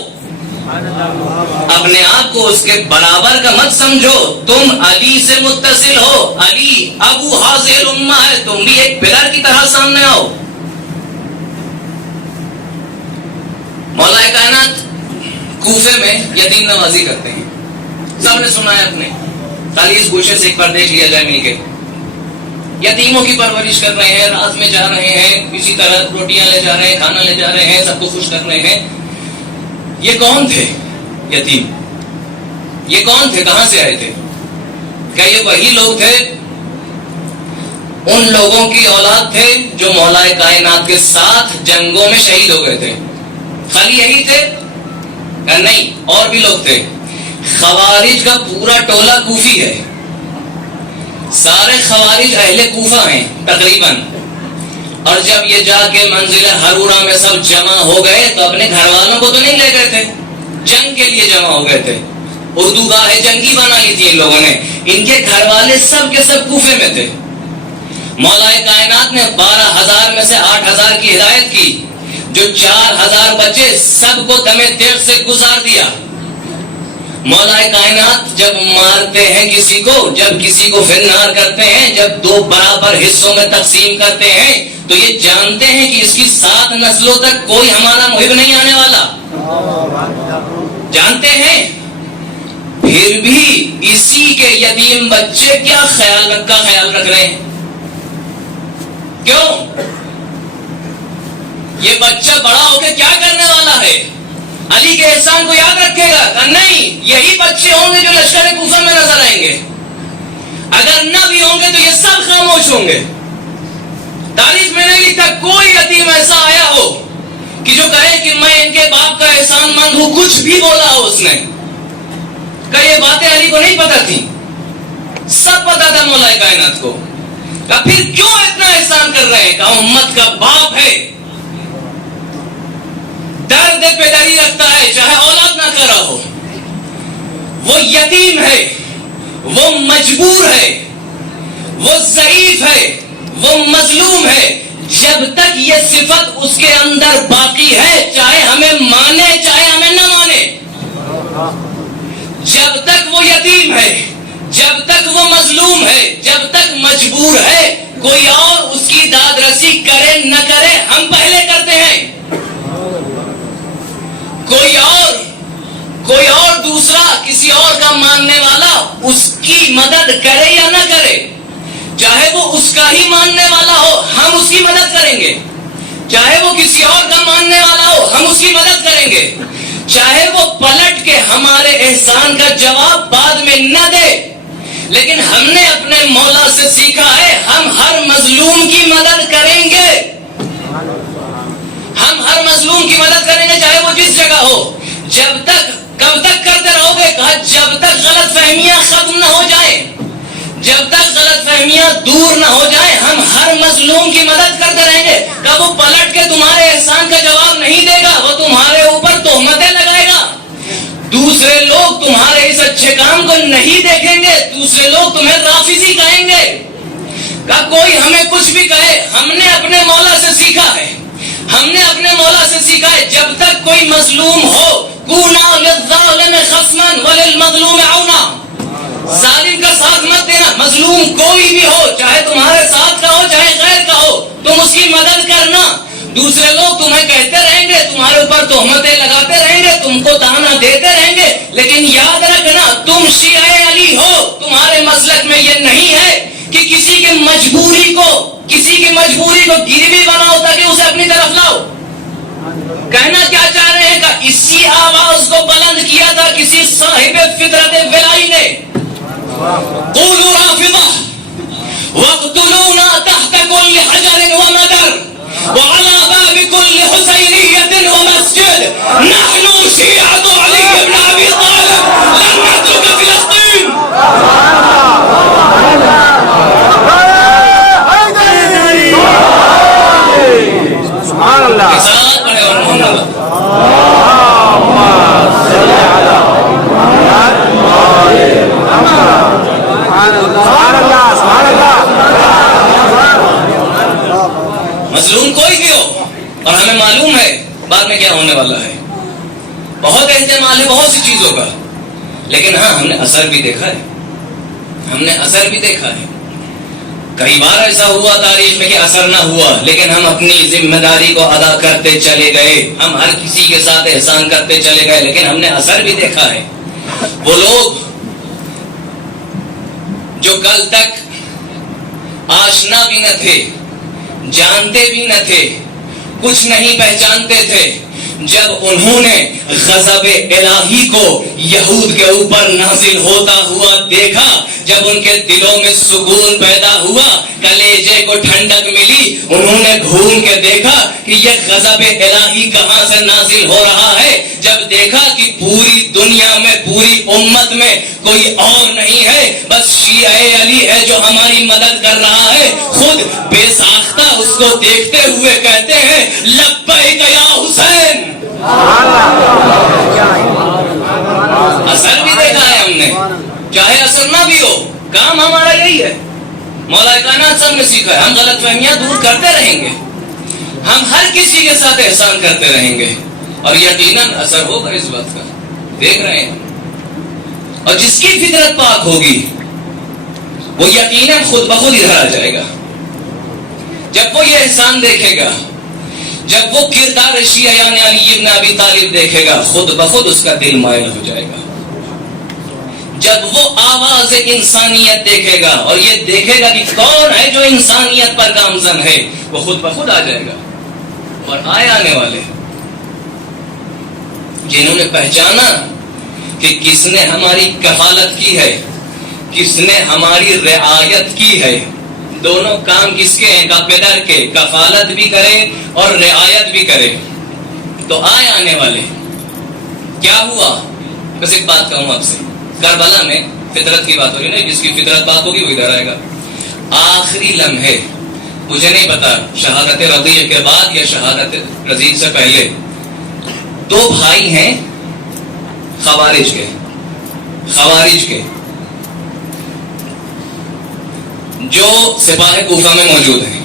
اپنے آپ کو اس کے برابر کا مت سمجھو. تم علی سے متصل ہو, علی ابو حاضر الامہ ہے, تم بھی ایک پدر کی طرح سامنے آؤ. مولا کائنات کوفے میں یتیم نوازی کرتے ہیں, سب نے سنا ہے اپنے, خالی اس گوشے سے ایک بار دیکھ لیا جائے مل کے. یتیموں کی پرورش کر رہے ہیں, رات میں جا رہے ہیں, اسی طرح روٹیاں لے جا رہے ہیں, کھانا لے جا رہے ہیں, سب کو خوش کر رہے ہیں. یہ کون تھے یتیم؟ یہ کون تھے, کہاں سے آئے تھے؟ کیا یہ وہی لوگ تھے, ان لوگوں کی اولاد تھے جو مولا کائنات کے ساتھ جنگوں میں شہید ہو گئے تھے؟ خالی یہی تھے؟ نہیں, اور بھی لوگ تھے. خوارج کا پورا ٹولہ کوفی ہے, سارے خوارج اہل کوفہ ہیں تقریباً. اور جب یہ جا کے منزل ہرورا میں سب جمع ہو گئے تو اپنے گھر والوں کو تو نہیں لے گئے تھے، جنگ کے لیے جمع ہو گئے تھے، اردو گاہ جنگی بنا لی تھی ان لوگوں نے، ان کے گھر والے سب کے سب کوفے میں تھے۔ مولا کائنات نے 12,000 میں سے 8,000 کی ہدایت کی، جو 4,000 بچے سب کو دمے تیر سے گزار دیا۔ مولا کائنات جب مارتے ہیں کسی کو، جب کسی کو فنار کرتے ہیں، جب 2 برابر حصوں میں تقسیم کرتے ہیں تو یہ جانتے ہیں کہ اس کی 7 نسلوں تک کوئی ہمارا محب نہیں آنے والا، جانتے ہیں، پھر بھی اسی کے یتیم بچے کیا خیال رکھ رہے ہیں؟ کیوں؟ یہ بچہ بڑا ہو کے کیا کرنے والا ہے؟ علی کے احسان کو یاد رکھے گا کہ نہیں، یہی بچے ہوں گے جو لشکر کوفہ میں نظر آئیں گے، اگر نہ بھی ہوں گے تو یہ سب خاموش ہوں گے۔ تاریخ میں نہیں لکھا کوئی یتیم ایسا آیا ہو کہ جو کہے کہ میں ان کے باپ کا احسان مند ہوں، کچھ بھی بولا ہو اس نے، کہ یہ باتیں علی کو نہیں پتا تھی، سب پتا تھا مولا کائنات کو، کہ پھر کیوں اتنا احسان کر رہے ہیں؟ کہ امت کا باپ ہے، درد پہ دری رکھتا ہے چاہے اولاد نہ کرا ہو، وہ یتیم ہے، وہ مجبور ہے، وہ ضعیف ہے، وہ مظلوم ہے، جب تک یہ صفت اس کے اندر باقی ہے، چاہے ہمیں مانے چاہے ہمیں نہ مانے، جب تک وہ یتیم ہے، جب تک وہ مظلوم ہے، جب تک مجبور ہے، کوئی اور اس کی داد رسی کرے نہ کرے ہم پہلے کرتے ہیں، کوئی اور دوسرا کسی اور کا ماننے والا اس کی مدد کرے یا نہ کرے، چاہے وہ اس کا ہی ماننے والا ہو ہم اس کی مدد کریں گے، چاہے وہ کسی اور کا ماننے والا ہو ہم اس کی مدد کریں گے، چاہے وہ پلٹ کے ہمارے احسان کا جواب بعد میں نہ دے، لیکن ہم نے اپنے مولا سے سیکھا ہے ہم ہر مظلوم کی مدد کریں گے، ہم ہر مظلوم کی مدد کریں گے چاہے وہ جس جگہ ہو، جب تک، کب تک کرتے رہو گے؟ کہا جب تک غلط فہمیاں ختم نہ ہو جائیں، جب تک غلط فہمیاں دور نہ ہو جائیں ہم ہر مظلوم کی مدد کرتے رہیں گے، کہ وہ پلٹ کے تمہارے احسان کا جواب نہیں دے گا، وہ تمہارے اوپر تہمتیں لگائے گا، دوسرے لوگ تمہارے اس اچھے کام کو نہیں دیکھیں گے، دوسرے لوگ تمہیں رافضی کہیں گے، کہ کوئی ہمیں کچھ بھی کہے، ہم نے اپنے مولا سے سیکھا ہے، ہم نے اپنے مولا سے سیکھا ہے جب تک کوئی مظلوم ہو، کونا للظالم خصما وللمظلوم عونا، ظالم کا ساتھ مت دینا، مظلوم کوئی بھی ہو چاہے تمہارے ساتھ کا ہو چاہے غیر کا ہو، تم اس کی مدد کرنا، دوسرے لوگ تمہیں کہتے رہیں گے، تمہارے اوپر تہمتیں لگاتے رہیں گے، تم کو تانا دیتے رہیں گے، لیکن یاد رکھنا تم شیعہ علی ہو، تمہارے مسلک میں یہ نہیں ہے کہ کسی کی مجبوری کو گروی بناؤ تاکہ اسے اپنی طرف لاؤ۔ کہنا کیا چاہ رہے ہیں کہ اسی آواز کو بلند کیا تھا کسی صاحب فطرت ولائی نے، قولوا رافضہ واقتلونا تحت كل حجر ومدر وعلى باب كل حسينية ومسجد نحن شيعة علي بن أبي طالب لن نترك فلسطين۔ سبحان اللہ، مظلوم کوئی بھی ہو، اور ہمیں معلوم ہے بعد میں کیا ہونے والا ہے، بہت احتمال ہے بہت سی چیزوں کا، لیکن ہاں ہم نے اثر بھی دیکھا ہے، کئی بار ایسا ہوا تاریخ میں کہ اثر نہ ہوا، لیکن ہم اپنی ذمہ داری کو ادا کرتے چلے گئے، ہم ہر کسی کے ساتھ احسان کرتے چلے گئے، لیکن ہم نے اثر بھی دیکھا ہے۔ وہ لوگ جو کل تک آشنا بھی نہ تھے، جانتے بھی نہ تھے، کچھ نہیں پہچانتے تھے، جب انہوں نے غضب الہی کو یہود کے اوپر نازل ہوتا ہوا دیکھا، جب ان کے دلوں میں سکون پیدا ہوا، کلیجے کو ٹھنڈک ملی، انہوں نے گھوم کے دیکھا کہ یہ غضب الہی کہاں سے نازل ہو رہا ہے۔ جب دیکھا کہ پوری دنیا میں، پوری امت میں کوئی اور نہیں ہے، بس شیعہ علی ہے جو ہماری مدد کر رہا ہے، خود بے ساختہ اس کو دیکھتے ہوئے کہتے ہیں لبیک یا حسین۔ اثر بھی دیکھا ہے ہم نے، چاہے اثر نہ بھی ہو، کام ہمارا یہی ہے۔ مولا کائنات سب نے سیکھا ہے، ہم غلط فہمیاں دور کرتے رہیں گے، ہم ہر کسی کے ساتھ احسان کرتے رہیں گے، اور یقیناً اثر ہوگا اس بات کا، دیکھ رہے ہیں۔ اور جس کی فطرت پاک ہوگی وہ یقیناً خود بخود ادھر آ جائے گا۔ جب وہ یہ احسان دیکھے گا، جب وہ کردار شیعہ یعنی علی ابن ابی طالب دیکھے گا، خود بخود اس کا دل مائل ہو جائے گا۔ جب وہ آواز انسانیت دیکھے گا اور یہ دیکھے گا کہ کون ہے جو انسانیت پر گامزن ہے، وہ خود بخود آ جائے گا۔ اور آنے والے جنہوں نے پہچانا کہ کس نے ہماری کفالت کی ہے، کس نے ہماری رعایت کی ہے، دونوں کام کس کے ہیں؟ پدر کے، کفالت بھی کرے اور رعایت بھی کرے، تو آنے والے کیا ہوا؟ بس ایک بات کہوں آپ سے، کربلا میں فطرت کی بات ہو رہی ہے نا، جس کی فطرت پاک ہوگی وہ ادھر آئے گا۔ آخری لمحے، مجھے نہیں پتا شہادت رضیع کے بعد یا شہادت رضیع سے پہلے، دو بھائی ہیں خوارج کے جو سپاہ کوفہ میں موجود ہیں،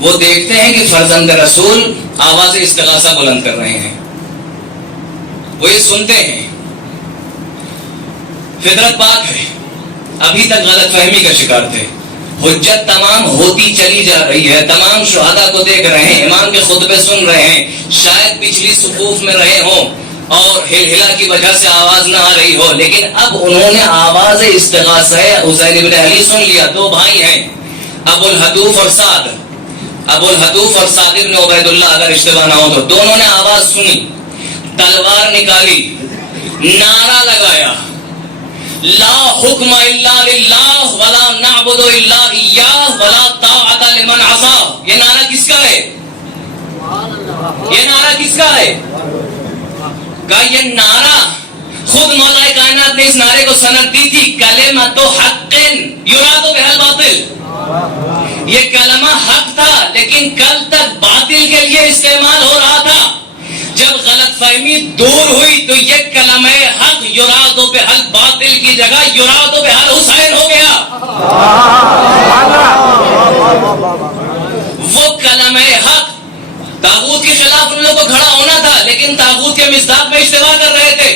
وہ دیکھتے ہیں کہ فرزند رسول آواز استغاثہ بلند کر رہے ہیں، وہ یہ سنتے ہیں، فطرت پاک ہے، ابھی تک غلط فہمی کا شکار تھے، حجت تمام ہوتی چلی جا رہی ہے، تمام شہداء کو دیکھ رہے ہیں، امام کے خطبے سن رہے ہیں، شاید پچھلی صفوف میں رہے ہوں اور ہلا کی وجہ سے آواز نہ آ رہی ہو، لیکن اب انہوں نے آواز استغاثہ حسین ابن علی سن لیا۔ دو بھائی ہیں، ابو الحدوف اور سعد ابن عبید اللہ، اگر اشتباہ نہ ہو تو، دونوں نے آواز سنی، تلوار نکالی، نعرہ لگایا، لا حکم الا للہ ولا نعبد الا ایاہ ولا طاعت لمن عصى۔ یہ نعرہ کس کا ہے؟ کہ یہ نعرہ خود مولا کائنات نے اس نعرے کو سند دی تھی، کلمۃ حق یراد بها الباطل۔ یہ کلمہ حق تھا لیکن کل تک باطل کے لیے استعمال ہو رہا تھا، جب غلط فہمی دور ہوئی تو یہ کلمہ حق یراد بها الباطل کی جگہ یراد بها الحسین ہو گیا۔ وہ کلمہ حق طاغوت کے خلاف ان لوگوں کو کھڑا ہونا تھا، لیکن طاغوت کے مصداق میں اشتباہ کر رہے تھے،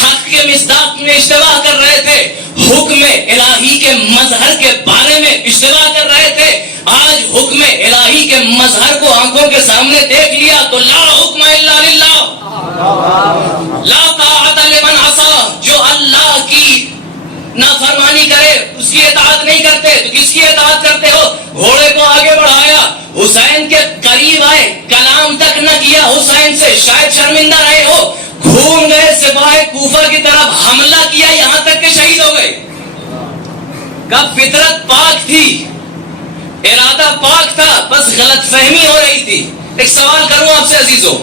حق کے مصداق میں اشتباہ کر رہے تھے، حکم الہی کے مظہر کے بارے میں اشتباہ کر رہے تھے۔ آج حکم الہی کے مظہر کو آنکھوں کے سامنے دیکھ لیا تو لا حکم الا للہ، لا طاعت لمن عصى، جو اللہ کی نافرمانی کرے اس کی اطاعت نہیں کرتے، تو کس کی اطاعت کرتے ہو؟ گھوڑے کو آگے بڑھایا، حسین کے قریب آئے، کلام تک نہ کیا حسین سے، شاید شرمندہ رہے ہو، گھوم گئے سپاہ کوفہ کی طرف، حملہ کیا، یہاں تک کہ شہید ہو گئے۔ کب فطرت پاک تھی، ارادہ پاک تھا، بس غلط فہمی ہو رہی تھی۔ ایک سوال کروں آپ سے عزیزوں،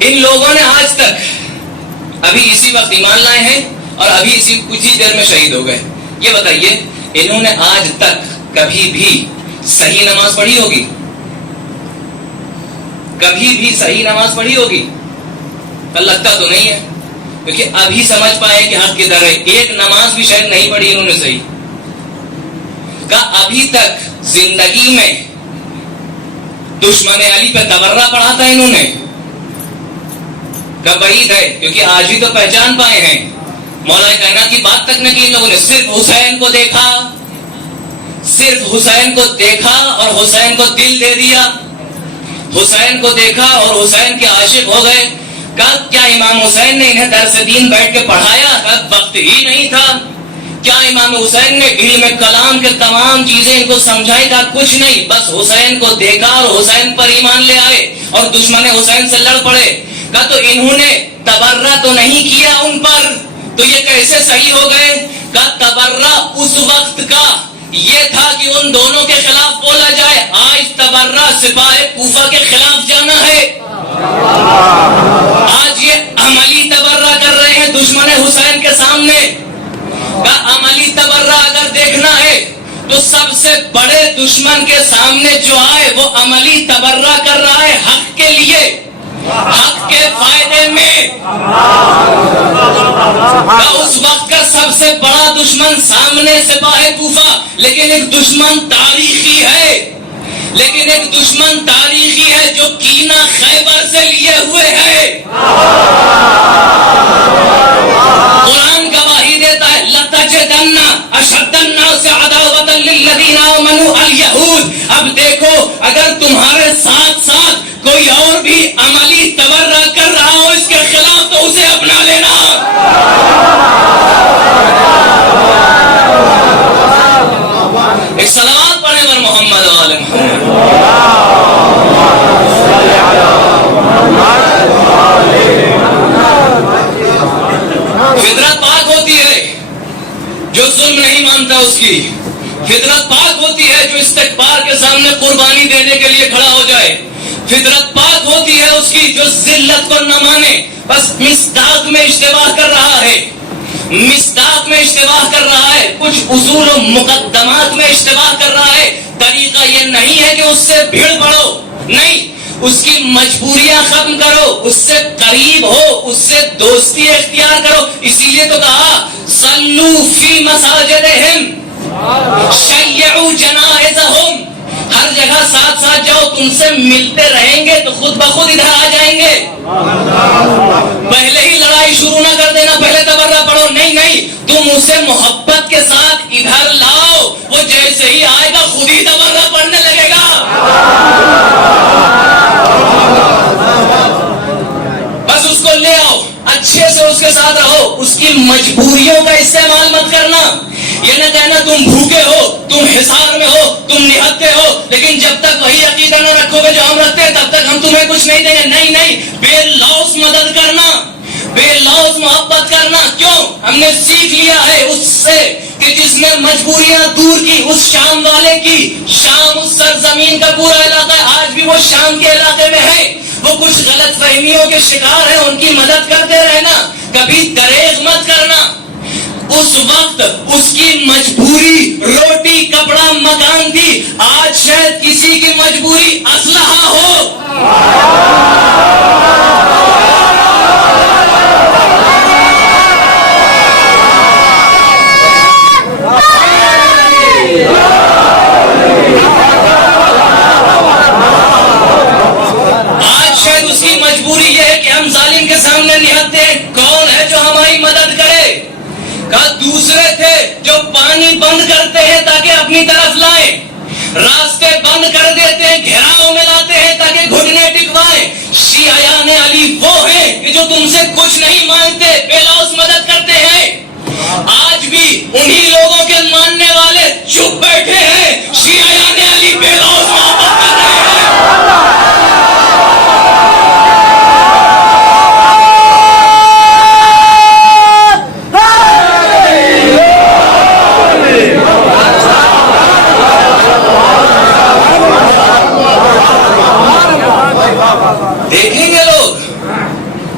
ان لوگوں نے آج تک ابھی اسی وقت ایمان لائے ہیں اور ابھی اسی کچھ ہی دیر میں شہید ہو گئے، یہ بتائیے انہوں نے آج تک کبھی بھی صحیح نماز پڑھی ہوگی؟ کبھی بھی صحیح نماز پڑھی ہوگی؟ لگتا تو نہیں ہے، کیونکہ ابھی سمجھ پائے کہ حق کدھر ہے۔ ایک نماز بھی شاید نہیں پڑھی انہوں نے صحیح، کہ ابھی تک زندگی میں دشمن علی پہ تبرہ پڑھا تھا انہوں نے؟ کہ بعید ہے، کیونکہ آج ہی تو پہچان پائے ہیں، مولا کائنات کی بات تک نہ کی ان لوگوں نے، صرف حسین کو دیکھا، صرف حسین کو دیکھا اور حسین کو دل دے دیا، حسین کو دیکھا اور حسین کے عاشق ہو گئے۔ کیا امام حسین نے انہیں درس دین بیٹھ کے پڑھایا؟ وقت ہی نہیں تھا۔ کیا امام حسین نے علم کلام کے تمام چیزیں ان کو سمجھائی؟ تھا کچھ نہیں، بس حسین کو دیکھا اور حسین پر ایمان لے آئے اور دشمن حسین سے لڑ پڑے۔ کہا تو انہوں نے تبرہ تو نہیں کیا ان پر، تو یہ کیسے صحیح ہو گئے؟ کا تبرہ اس وقت کا یہ تھا کہ ان دونوں کے خلاف بولا جائے. آج تبرہ سپاہ کوفہ کے خلاف جانا ہے. آج یہ عملی تبرہ کر رہے ہیں دشمن حسین کے سامنے. کا عملی تبرہ اگر دیکھنا ہے تو سب سے بڑے دشمن کے سامنے جو آئے وہ عملی تبرہ کر رہا ہے حق کے لیے, حق کے فائدے میں. اس وقت کا سب سے بڑا دشمن سامنے سپاہ کوفہ, لیکن ایک دشمن تاریخی ہے, لیکن ایک دشمن تاریخی ہے جو کینہ خیبر سے لیے ہوئے ہے. قرآن گواہی دیتا ہے لَتَجِدَنَّ أَشَدَّ النَّاسِ عَدَاوَةً لِلَّذِينَ آمَنُوا الْيَهُودَ. اب دیکھو اگر تمہارے ساتھ ساتھ کوئی اور بھی عملی تبرہ کر رہا ہو اس کے خلاف تو اسے اپنا لینا. ایک صلوات پڑھیں بر محمد و آل محمد. فطرت پاک ہوتی ہے جو ظلم نہیں مانتا, اس کی فطرت پاک ہوتی ہے جو استکبار کے سامنے قربانی دینے کے لیے کھڑا ہو جائے. فطرت پاک ہوتی ہے اس کی جو ذلت کو نہ مانے. بس مصداق میں اشتباہ کر رہا ہے, مصداق میں اشتباہ کر رہا ہے, کچھ اصول و مقدمات میں اشتباہ کر رہا ہے. طریقہ یہ نہیں ہے کہ اس سے بھیڑ پڑو, نہیں, اس کی مجبوریاں ختم کرو, اس سے قریب ہو, اس سے دوستی اختیار کرو. اسی لیے تو کہا صلو فی مساجدہم شیعوا جنائزہم. ہر جگہ ساتھ ساتھ جاؤ, تم سے ملتے رہیں گے تو خود بخود ادھر آ جائیں گے. پہلے ہی لڑائی شروع نہ کر دینا, پہلے تبرہ پڑھو, نہیں نہیں, تم اسے محبت کے ساتھ ادھر لاؤ, وہ جیسے ہی آئے گا خود ہی تبرہ پڑھنے لگے گا. بس اس کو لے آؤ, اچھے سے اس کے ساتھ رہو, اس کی مجبوریوں کا استعمال مت کرنا. یہ نہ کہنا تم بھوکے ہو, تم حصار میں ہو, تم نہتے ہو, لیکن جب تک وہی عقیدہ نہ رکھو گے جو ہم رکھتے ہیں تب تک ہم تمہیں کچھ نہیں دیں گے. نہیں نہیں, بے لوث مدد کرنا, بے لوث محبت کرنا. کیوں؟ ہم نے سیکھ لیا ہے اس سے کہ جس نے مجبوریاں دور کی, اس شام والے کی, شام اس سرزمین کا پورا علاقہ ہے, آج بھی وہ شام کے علاقے میں ہے, وہ کچھ غلط فہمیوں کے شکار ہیں, ان کی مدد کرتے رہنا, کبھی دریغ مت کرنا. اس وقت اس کی مجبوری روٹی کپڑا مکان تھی, آج شاید کسی کی مجبوری اسلحہ ہو. آج شاید اس کی مجبوری یہ ہے کہ ہم ظالم کے سامنے نہتے ہیں, کون ہے جو ہماری مدد کرے. کہا دوسرے تھے جو پانی بند کرتے ہیں تاکہ اپنی طرف لائیں, راستے بند کر دیتے ہیں, گھیراؤ میں لاتے ہیں تاکہ گھٹنے ٹکوائیں. شیعیان علی وہ ہیں کہ جو تم سے کچھ نہیں مانگتے, بے لوث مدد کرتے ہیں. آج بھی انہی لوگوں کے ماننے والے چپ بیٹھے ہیں, شیعیان علی بے لوث محبت کر رہے ہیں. دیکھیں گے لوگ,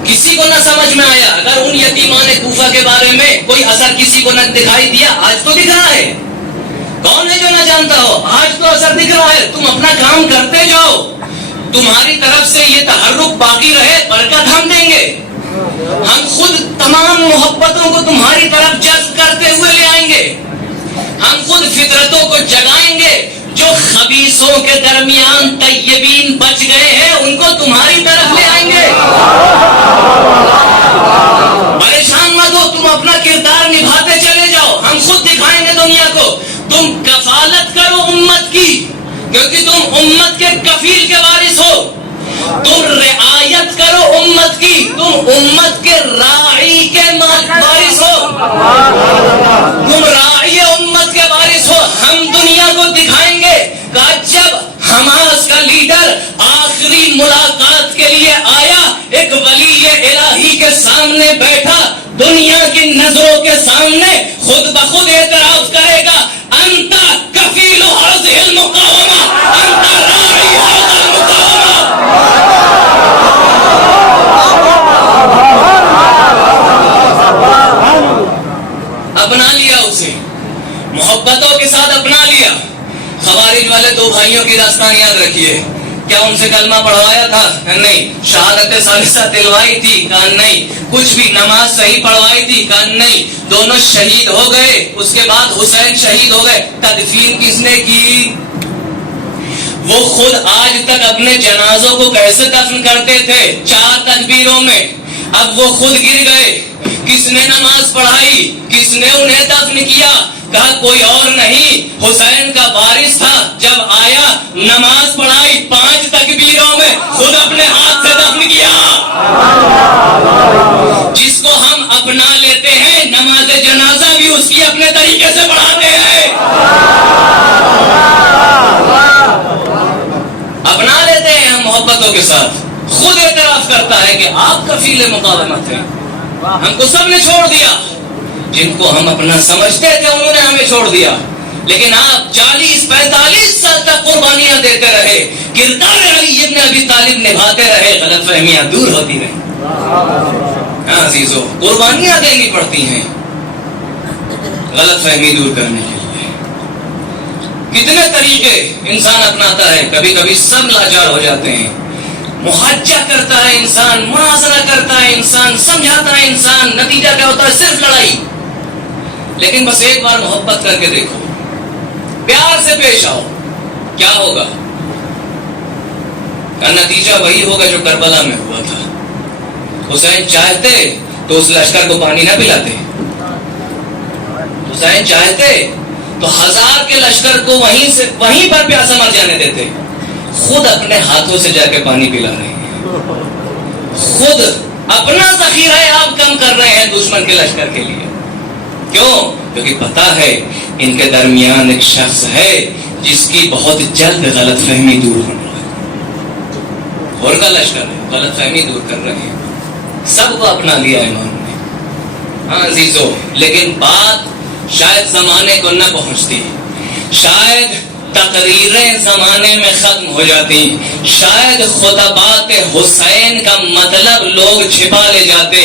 کسی کو نہ سمجھ میں آیا. اگر ان یتیمان کوفہ کے بارے میں کوئی اثر کسی کو نہ دکھائی دیا, آج تو دکھ رہا ہے. کون ہے جو نہ جانتا ہو, آج تو اثر دکھ رہا ہے. تم اپنا کام کرتے جاؤ, تمہاری طرف سے یہ تحرک باقی رہے, برکت ہم دیں گے. ہم خود تمام محبتوں کو تمہاری طرف جذب کرتے ہوئے لے آئیں گے. ہم خود فطرتوں کو جگائیں گے. جو خبیثوں کے درمیان طیبین بچ گئے ہیں ان کو تمہاری طرف لے آئیں گے. پریشان مت ہو, تم اپنا کردار نبھاتے چلے جاؤ, ہم خود دکھائیں گے دنیا کو. تم کفالت کرو امت کی, کیونکہ تم امت کے کفیل کے وارث ہو. تم رعایت کرو امت کی, تم امت کے راعی کے وارث ہو. تم راعی امت کے وارث ہو. ہم دنیا کو دکھائیں گے کہ جب حماس کا لیڈر آخری ملاقات کے لیے آیا, ایک ولی الہی کے سامنے بیٹھا, دنیا کی نظروں کے سامنے خود بخود اعتراف کرے گا، انتا کفیل هذه المقاومہ، انتا راعی هذا المقاومہ۔ اپنا لیا اسے، محبتوں کے ساتھ اپنا لیا۔ خوارج والے دو بھائیوں کی داستان یاد رکھیے، کیا ان سے کلمہ پڑھوایا تھا؟ نہیں۔ شہادت ثالثہ دلوائی تھی؟ کہا نہیں۔ کچھ بھی نماز صحیح پڑھوائی تھی؟ کہا نہیں۔ دونوں شہید ہو گئے، اس کے بعد حسین شہید ہو گئے، تدفین کس نے کی؟ وہ خود آج تک اپنے جنازوں کو کیسے دفن کرتے تھے؟ 4 تکبیروں میں۔ اب وہ خود گر گئے، کس نے نماز پڑھائی؟ کس نے انہیں دفن کیا؟ کہا کوئی اور نہیں، حسین کا وارث تھا، جب آیا نماز پڑھائی 5 تکبیروں میں، خود اپنے ہاتھ سے دفن کیا۔ جس کو ہم اپنا لیتے ہیں، نماز جنازہ بھی اس کی اپنے طریقے سے پڑھاتے ہیں، اپنا لیتے ہیں ہم محبتوں کے ساتھ۔ خود اعتراف کرتا ہے کہ آپ کفیل مقاومت ہیں، ہم کو سب نے چھوڑ دیا، جن کو ہم اپنا سمجھتے تھے انہوں نے ہمیں چھوڑ دیا، لیکن آپ 40-45 سال تک قربانیاں دیتے رہے، کردار علی ابن ابی طالب نبھاتے رہے، غلط فہمیاں دور ہوتی رہی۔ ہاں عزیزو، قربانیاں دینی پڑتی ہیں غلط فہمی دور کرنے کے لیے۔ کتنے طریقے انسان اپناتا ہے، کبھی کبھی سب لاچار ہو جاتے ہیں، محاجہ کرتا ہے انسان، مناظرہ کرتا ہے انسان، سمجھاتا ہے انسان، نتیجہ کیا ہوتا ہے؟ صرف لڑائی۔ لیکن بس ایک بار محبت کر کے دیکھو، پیار سے پیش آؤ، کیا ہوگا؟ کا نتیجہ وہی ہوگا جو کربلا میں ہوا تھا۔ حسین چاہتے تو اس لشکر کو پانی نہ پلاتے، حسین چاہتے تو 1000 کے لشکر کو وہیں پر پیاسا مر جانے دیتے، خود اپنے ہاتھوں سے جا کے پانی پلا رہے ہیں، خود اپنا ذخیرہ آپ کم کر رہے ہیں دشمن کے لشکر کے لیے۔ کیوں؟ کیونکہ پتا ہے ان کے درمیان ایک شخص ہے جس کی بہت جلد غلط فہمی دور ہونے والی، اور کا لشکر ہے، غلط فہمی دور کر رہے ہیں، سب کو اپنا لیا امام نے۔ ہاں عزیزو، لیکن بات شاید زمانے کو نہ پہنچتی، شاید تقریریں زمانے میں ختم ہو جاتی، شاید خطبات حسین کا مطلب لوگ چھپا لے جاتے،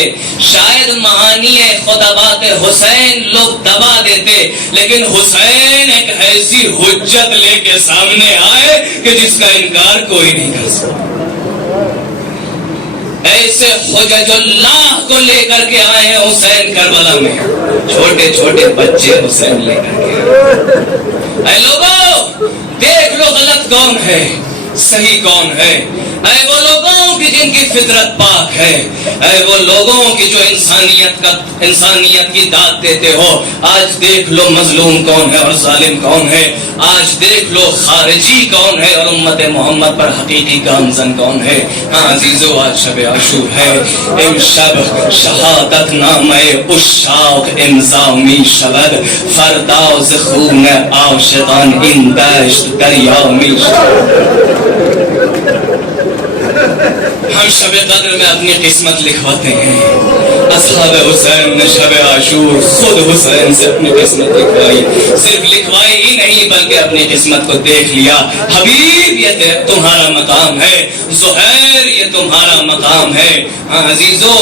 شاید معانی خطبات حسین لوگ دبا دیتے، لیکن حسین ایک ایسی حجت لے کے سامنے آئے کہ جس کا انکار کوئی نہیں کر سکتا۔ ایسے حجج اللہ کو لے کر کے آئے ہیں حسین کربلا میں، چھوٹے چھوٹے بچے حسین لے کر کے۔ اے لوگوں، دیکھ لو غلط کون ہے، صحیح کون ہے۔ اے وہ لوگوں کی جن کی فطرت پاک ہے، اے وہ لوگوں کی جو انسانیت کی داد دیتے ہو، آج دیکھ لو مظلوم کون ہے اور ظالم کون ہے، آج دیکھ لو خارجی کون ہے اور امت محمد پر حقیقی گامزن کون ہے۔ ہاں عزیزو، آج شب عاشور ہے، امشب شہادت نامہ عشاق امضا می شود، فردا ز خون عاشقان این دشت دریا می شود۔ ہم شب قدر میں اپنی قسمت لکھواتے ہیں، اصحاب حسین نے شب عاشور خود حسین سے اپنی قسمت لکھوائی، صرف لکھوائی ہی نہیں بلکہ اپنی قسمت کو دیکھ لیا۔ حبیب یہ تمہارا مقام ہے، زہیر یہ تمہارا مقام ہے۔ ہاں عزیزو،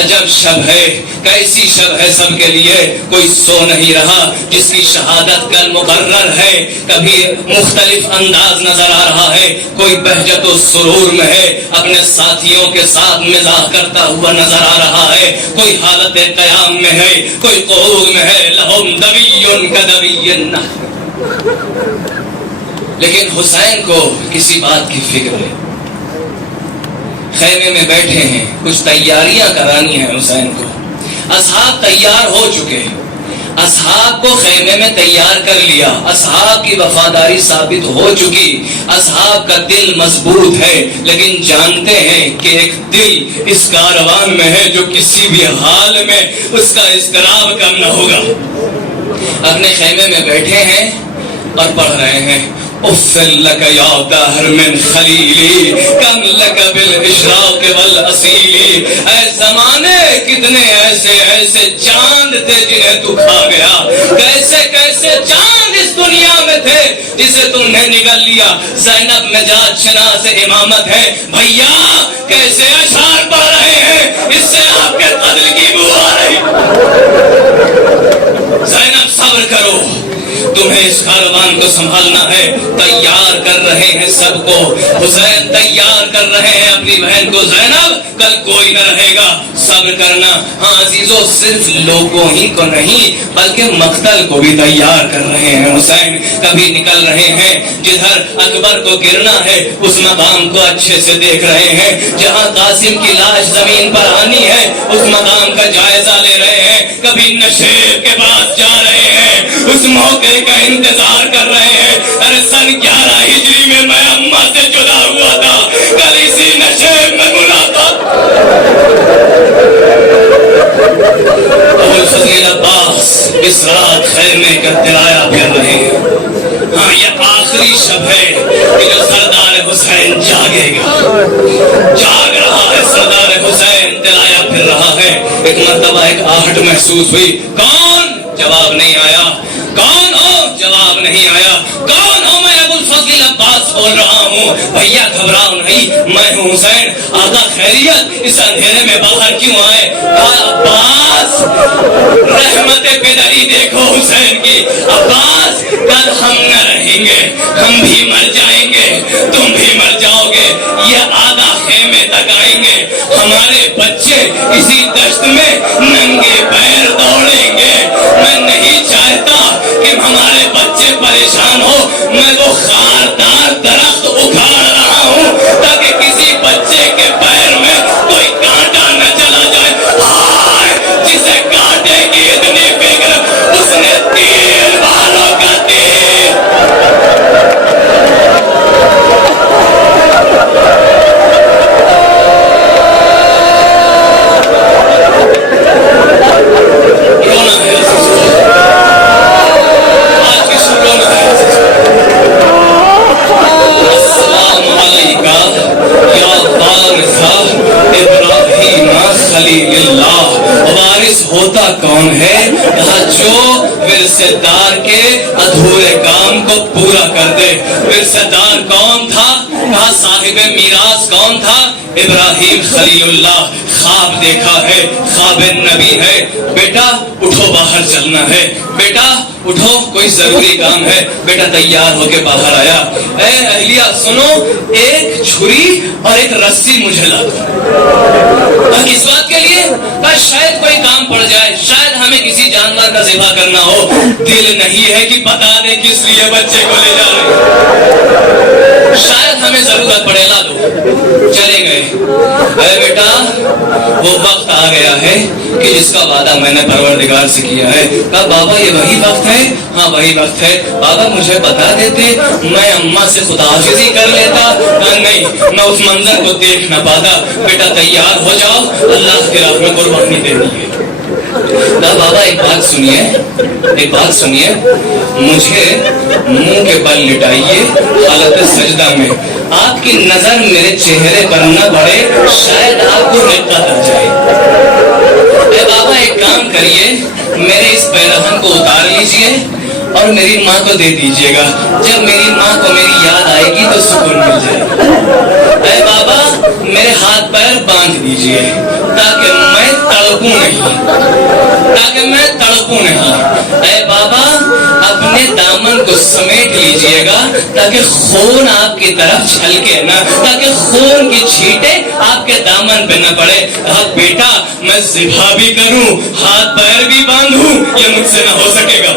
عجب شب ہے، کیسی شب ہے سب کے لیے۔ کوئی سو نہیں رہا جس کی شہادت کل مقرر ہے، کبھی مختلف انداز نظر آ رہا ہے، کوئی بہجت و سرور میں ہے، اپنے ساتھیوں کے ساتھ مزاح کرتا ہوا نظر آ رہا ہے، کوئی حالت قیام میں ہے، کوئی قعود میں ہے، لہم دبی کدبی النحل۔ لیکن حسین کو کسی بات کی فکر ہے، خیمے میں بیٹھے ہیں، کچھ تیاریاں کرانی ہیں حسین کو۔ اصحاب تیار ہو چکے، اصحاب کو خیمے میں تیار کر لیا، اصحاب کی وفاداری ثابت ہو چکی، اصحاب کا دل مضبوط ہے، لیکن جانتے ہیں کہ ایک دل اس کاروان میں ہے جو کسی بھی حال میں اس کا اضطراب کم نہ ہوگا۔ اپنے خیمے میں بیٹھے ہیں اور پڑھ رہے ہیں افل لک یا دہر من خلیلی کم لک بالاشراق والاصیلی. اے زمانے کتنے ایسے ایسے چاند تھے جنہیں تو کھا گیا. کیسے کیسے چاند اس دنیا میں تھے جسے تم نے نگل لیا. زینب نجات شناس امامت ہے. بھیا کیسے اشعار پڑھ رہے ہیں, اس سے آپ کے قتل کی بو آ رہی. زینب صبر کرو, تمہیں اس کاروان کو سنبھالنا ہے. تیار کر رہے ہیں سب کو. حسین تیار کر رہے ہیں اپنی بہن کو. زینب کل کوئی نہ رہے گا, صبر کرنا. ہاں عزیزو, صرف لوگوں ہی کو نہیں بلکہ مقتل کو بھی تیار کر رہے ہیں. حسین کبھی نکل رہے ہیں جدھر اکبر کو گرنا ہے اس مقام کو اچھے سے دیکھ رہے ہیں. جہاں قاسم کی لاش زمین پر آنی ہے اس مقام کا جائزہ لے رہے ہیں. کبھی نشیب کے پاس جا رہے ہیں, اس موقع کا انتظار کر رہے ہیں. ارے سن 11 ہجری میں میں اماں سے جدا ہوا تھا, کل اسی نشیب میں ملاقات. ابوالفضل عباس اس رات خیمے کا دلایا پھر رہے ہیں. ہاں یہ آخری شب ہے کہ جو سردار حسین جاگے گا. جاگ رہا ہے سردار حسین, دلایا پھر رہا ہے. ایک مرتبہ ایک آہٹ محسوس ہوئی. کون؟ جواب نہیں آیا. کون ہو؟ جواب نہیں آیا. کون ہو؟ میں ابوالفضل عباس بول رہا ہوں. بھیا گھبراؤ نہیں, میں ہوں حسین. آقا خیریت, اس اندھیرے میں باہر کیوں آئے؟ عباس رحمت پدری دیکھو حسین کی. عباس کل ہم نہ رہیں گے, ہم بھی مر جائیں گے, تم بھی مر جاؤ گے. یہ آدھا خیمے تک آئیں گے. ہمارے بچے اسی دشت میں ننگے پیر دوڑیں گے. میں نہیں چاہتا کہ ہمارے بچے پریشان ہو. میں وہ خاردار درخت اکھاڑ رہا ہوں تاکہ کسی بچے کے پیر میں کوئی کانٹا نہ چلا جائے. ہائے جسے کانٹے کی اتنی فکر, اس نے تیر والوں کا تیر. رونا ہے آج کی شب, رونا ہے. السلام علیکم یا وارث ابراہیم خلیل اللہ. وارث ہوتا کون ہے؟ کہا جو ورثہ دار کے ادھورے کام کو پورا کر دے. ورثہ دار کون تھا؟ کہا صاحب میراث کون تھا؟ ابراہیم خلیل اللہ. خواب دیکھا ہے, خواب نبی ہے. بیٹا اٹھو باہر چلنا ہے. بیٹا اٹھو کوئی ضروری کام ہے. بیٹا تیار ہو کے باہر آیا. اے اہلیہ سنو, ایک چھری اور ایک رسی مجھے لا دو. کس بات کے لیے؟ شاید کوئی کام پڑ جائے, شاید ہمیں کسی جانور کا ذبح کرنا ہو. دل نہیں ہے کہ بتا دے کس لیے بچے کو لے جا رہے, شاید ہمیں ضرورت پڑے, لا دو. چلے گئے. اے بیٹا وہ وقت آ گیا ہے کہ جس کا وعدہ میں نے پروردگار سے کیا ہے. کہا بابا یہ وہی وقت ہے؟ ہاں وہی وقت ہے. بابا مجھے بتا دیتے, میں اماں سے خداحافظی کر لیتا. کہا نہیں, میں اس منظر کو دیکھ نہ پاتا. بیٹا تیار ہو جاؤ, اللہ کے راہ میں قربانی دینی ہے. کہا بابا ایک بات سنیے, ایک بات سنیے, مجھے منہ کے بل لٹائیے حالت سجدہ میں. آپ کی نظر میرے چہرے پر نہ پڑے, شاید آپ کو رقت آ جائے. اے بابا ایک کام کریے, میرے اس پیرہن کو اتار لیجئے اور میری ماں کو دے دیجئے گا. جب میری ماں کو میری یاد آئے گی تو سکون مل جائے گا. اے بابا میرے ہاتھ پیر باندھ دیجئے تاکہ میں تڑپوں نہیں, تاکہ میں تڑپوں نہیں. اے بابا اپنے دامن کو سمیٹ لیجئے گا تاکہ خون آپ کی طرف چھلکے نہ, تاکہ خون کی چھینٹیں آپ کے دامن پہ نہ پڑے. کہا بیٹا میں ذبح بھی کروں, ہاتھ پیر بھی باندھوں, یہ مجھ سے نہ ہو سکے گا.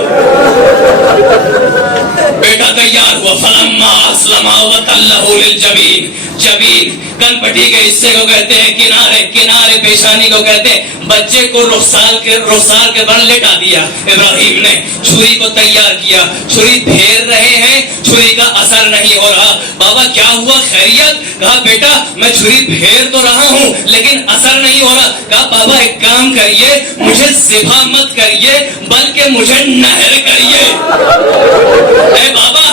بیٹا تیار ہوا. فلما اسلم وتلہ للجبین. جبین کن پٹی کے حصے کو کہتے ہیں, کنارے کنارے پیشانی کو کہتے ہیں. بچے کو رخسار کے بر لٹا دیا ابراہیم نے. چھری کو تیار کیا, چھری پھیر رہے ہیں, چھری کا اثر نہیں ہو رہا. بابا کیا ہوا, خیریت؟ کہا بیٹا میں چھری پھیر تو رہا ہوں لیکن اثر نہیں ہو رہا. کہا بابا ایک کام کریے, مجھے ذبح مت کریے بلکہ مجھے نہر کریے. اے بابا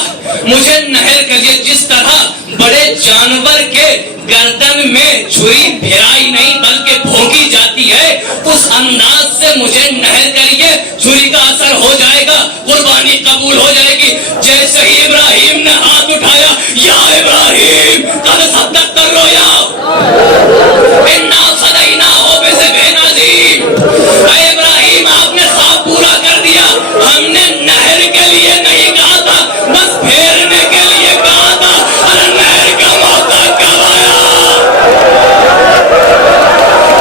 مجھے نہر کر یہ جس طرح بڑے جانور کے گردن میں چھری پھیرائی نہیں بلکہ بھونکی جاتی ہے، اس انداز سے مجھے نہر کریے، چھری کا اثر ہو جائے گا، قربانی قبول ہو جائے گی۔ جیسے ہی ابراہیم نے ہاتھ اٹھایا، یا ابراہیم قد صدقت الرؤیا انا فدیناہ بذبح عظیم، اے ابراہیم آپ نے خواب پورا کر دیا، ہم نے نہر کے لیے نہیں کہا تھا، بس پھیرنے کے لیے کہا تھا، اور نہر کا موقع کب آیا؟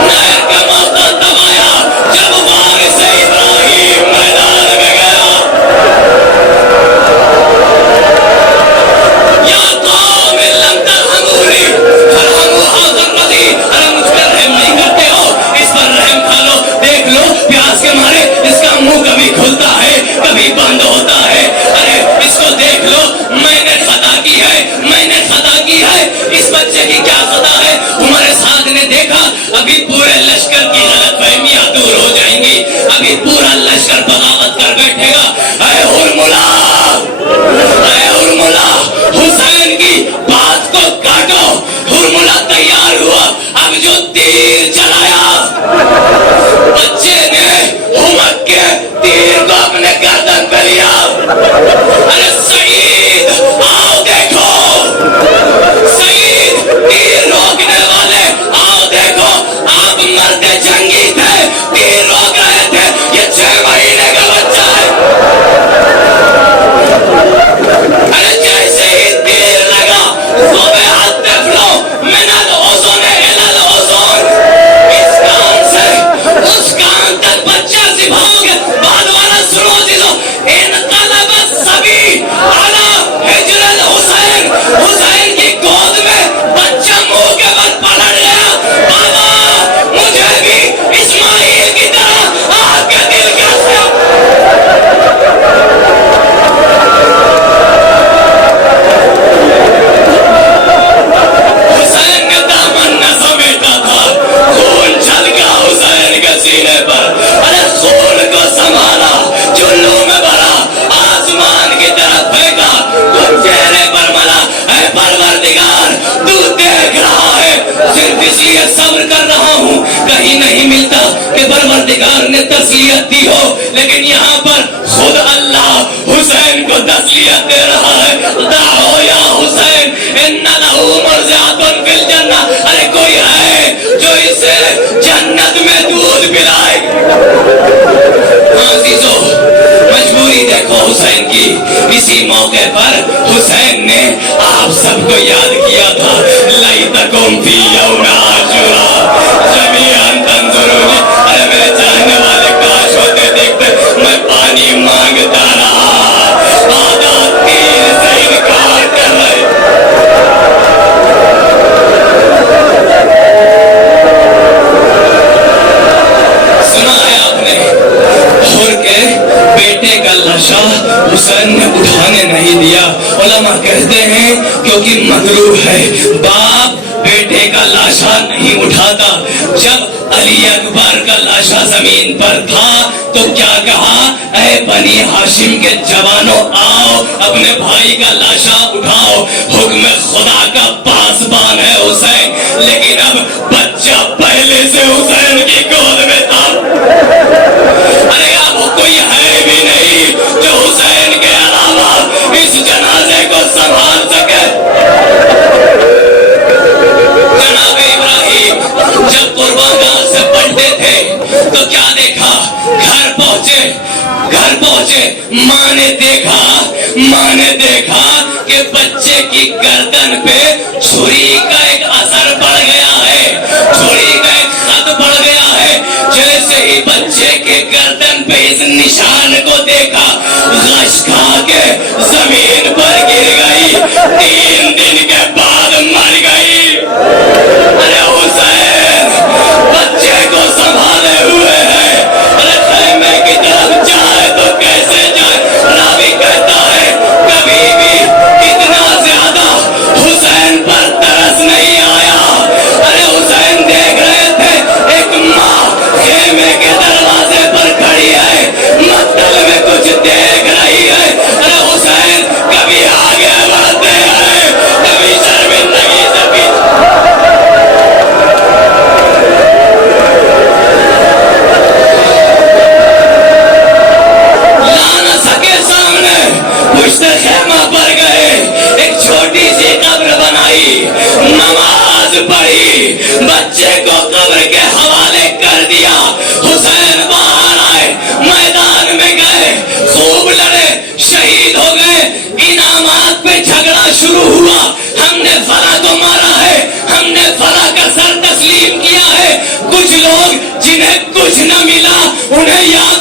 نہر کا موقع تب آیا جب وارث ابراہیم میدان میں گیا۔ یا قوم ان لم ترحمونی فارحموا ھذا الرضی، ارے مجھ پر رحم نہیں کرتے ہو، اس پر رحم کھا لو۔ دیکھ لو پیاس کے مارے اس کا منہ کبھی کھلتا ہے کبھی بند ہوتا ہے، ارے اس کو دیکھ لو، میں نے خطا کی ہے، میں نے خطا کی ہے۔ اس بچے کی کیا خطا ہے؟ عمر سعد نے دیکھا ابھی پورے لشکر کی غلط فہمیاں دور ہو جائیں گی، ابھی پورا لشکر بغاوت کر بیٹھے گا۔ اے ہرملا، اے ہرملا، حسین کی بات کو کاٹو۔ ہرملا تیار ہوا، اب جو تیر چلایا، بچے نے ہمک کے تیر کو اپنے گردن پہ لیا۔ ارے سعید آؤ دیکھو، سعید تیر روکنے والے آؤ دیکھو، آپ مرد جنگی تھے، تیر روک رہے تھے، یہ 6 مہینے کا بچہ ہے۔ ارے جیسے ہی تیر لگا، صبح الطفل من الاذن الی الاذن، اس کان سے اس کان تک بچہ ذبح ہو گیا۔ بعد والا سنو عزیزو، انقلب الصبی علی حجر الحسین، حسین کی گود میں بچہ منہ کے بل پلٹ گیا۔ بابا مجھے بھی اسماعیل کی طرح آپ کے دل کا حسین نے دامن نہ سمیٹا تھا، خون چھلکا حسین کے سینے پر، ارے خون کو سنبھالا، چلو میں بھرا، آسمان کی طرف پھینکا، خود چہرے پر ملا۔ اے پروردگار تو دیکھ رہا ہے، صرف اس لیے صبر کر رہا ہوں، کہیں نہیں ملتا کہ پروردگار نے تسلیت دی ہو، لیکن یہاں پر خود اللہ حسین کو تسلیت دے رہا ہے۔ دعو یا حسین ان لہو مرضعۃ فی الجنہ، ارے کوئی ہے جو اسے جنت میں دودھ پلائے۔ ہاں عزیزو، مجبوری دیکھو حسین کی، اسی موقع پر حسین نے آپ سب کو یاد کیا تھا، لیتکم فی یوم عاشوراء جمیعا تنظرون، ارے میرے چاہنے والے کاش ہوتے دیکھتے، میں پانی مانگتا رہا، آدھا تیر سے انکار کر رہے۔ سنا ہے آپ نے، حر کے بیٹے کا لاشا حسین نے اٹھانے نہیں دیا۔ علماء کہتے ہیں کیونکہ مغرور ہے، باپ بیٹے کا لاشا نہیں اٹھاتا۔ جب علی اکبر کا لاشا زمین پر تھا تو کیا کہا؟ اے بنی ہاشم کے جوانوں، آؤ اپنے بھائی کا لاشا اٹھاؤ، حکم خدا کا پاسبان ہے حسین۔ لیکن اب بچہ پہلے سے حسین کی گود میں تھا، ارے اب کوئی ہے بھی نہیں جو حسین کے علاوہ اس جنازے کو سنبھال سکے۔ جناب ابراہیم جب قربان گاہ سے پلٹے تھے تو کیا دیکھا؟ گھر پہنچے، ماں نے دیکھا کہ بچے کی گردن پہ چھری کا ایک اثر پڑ گیا ہے، چھری کا ایک خط پڑ گیا ہے۔ جیسے ہی بچے کے گردن پہ اس نشان کو دیکھا، غش کھا کے زمین پر گر گئی، 3 دن کے بعد مر گئی۔ ارے حسین بچے کو سنبھالے ہوئے ہے، ارے خیمے کی طرف جائے تو کیسے جائے؟ راوی کہتا ہے کبھی بھی اتنا زیادہ حسین پر ترس نہیں آیا۔ ارے حسین دیکھ رہے تھے ایک ماں خیمے کے دروازے پر کھڑی ہے، مقتل میں کچھ دیکھ رہی ہے۔ ارے حسین کبھی آگے پڑھی، نماز پڑھی، بچے کو قبر کے حوالے کر دیا، حسین باہر آئے، میدان میں گئے، خوب لڑے، شہید ہو گئے، انعامات پہ جھگڑا شروع ہوا، ہم نے فلاں کو مارا ہے، ہم نے فلاں کا سر تسلیم کیا ہے۔ کچھ لوگ جنہیں کچھ نہ ملا انہیں یاد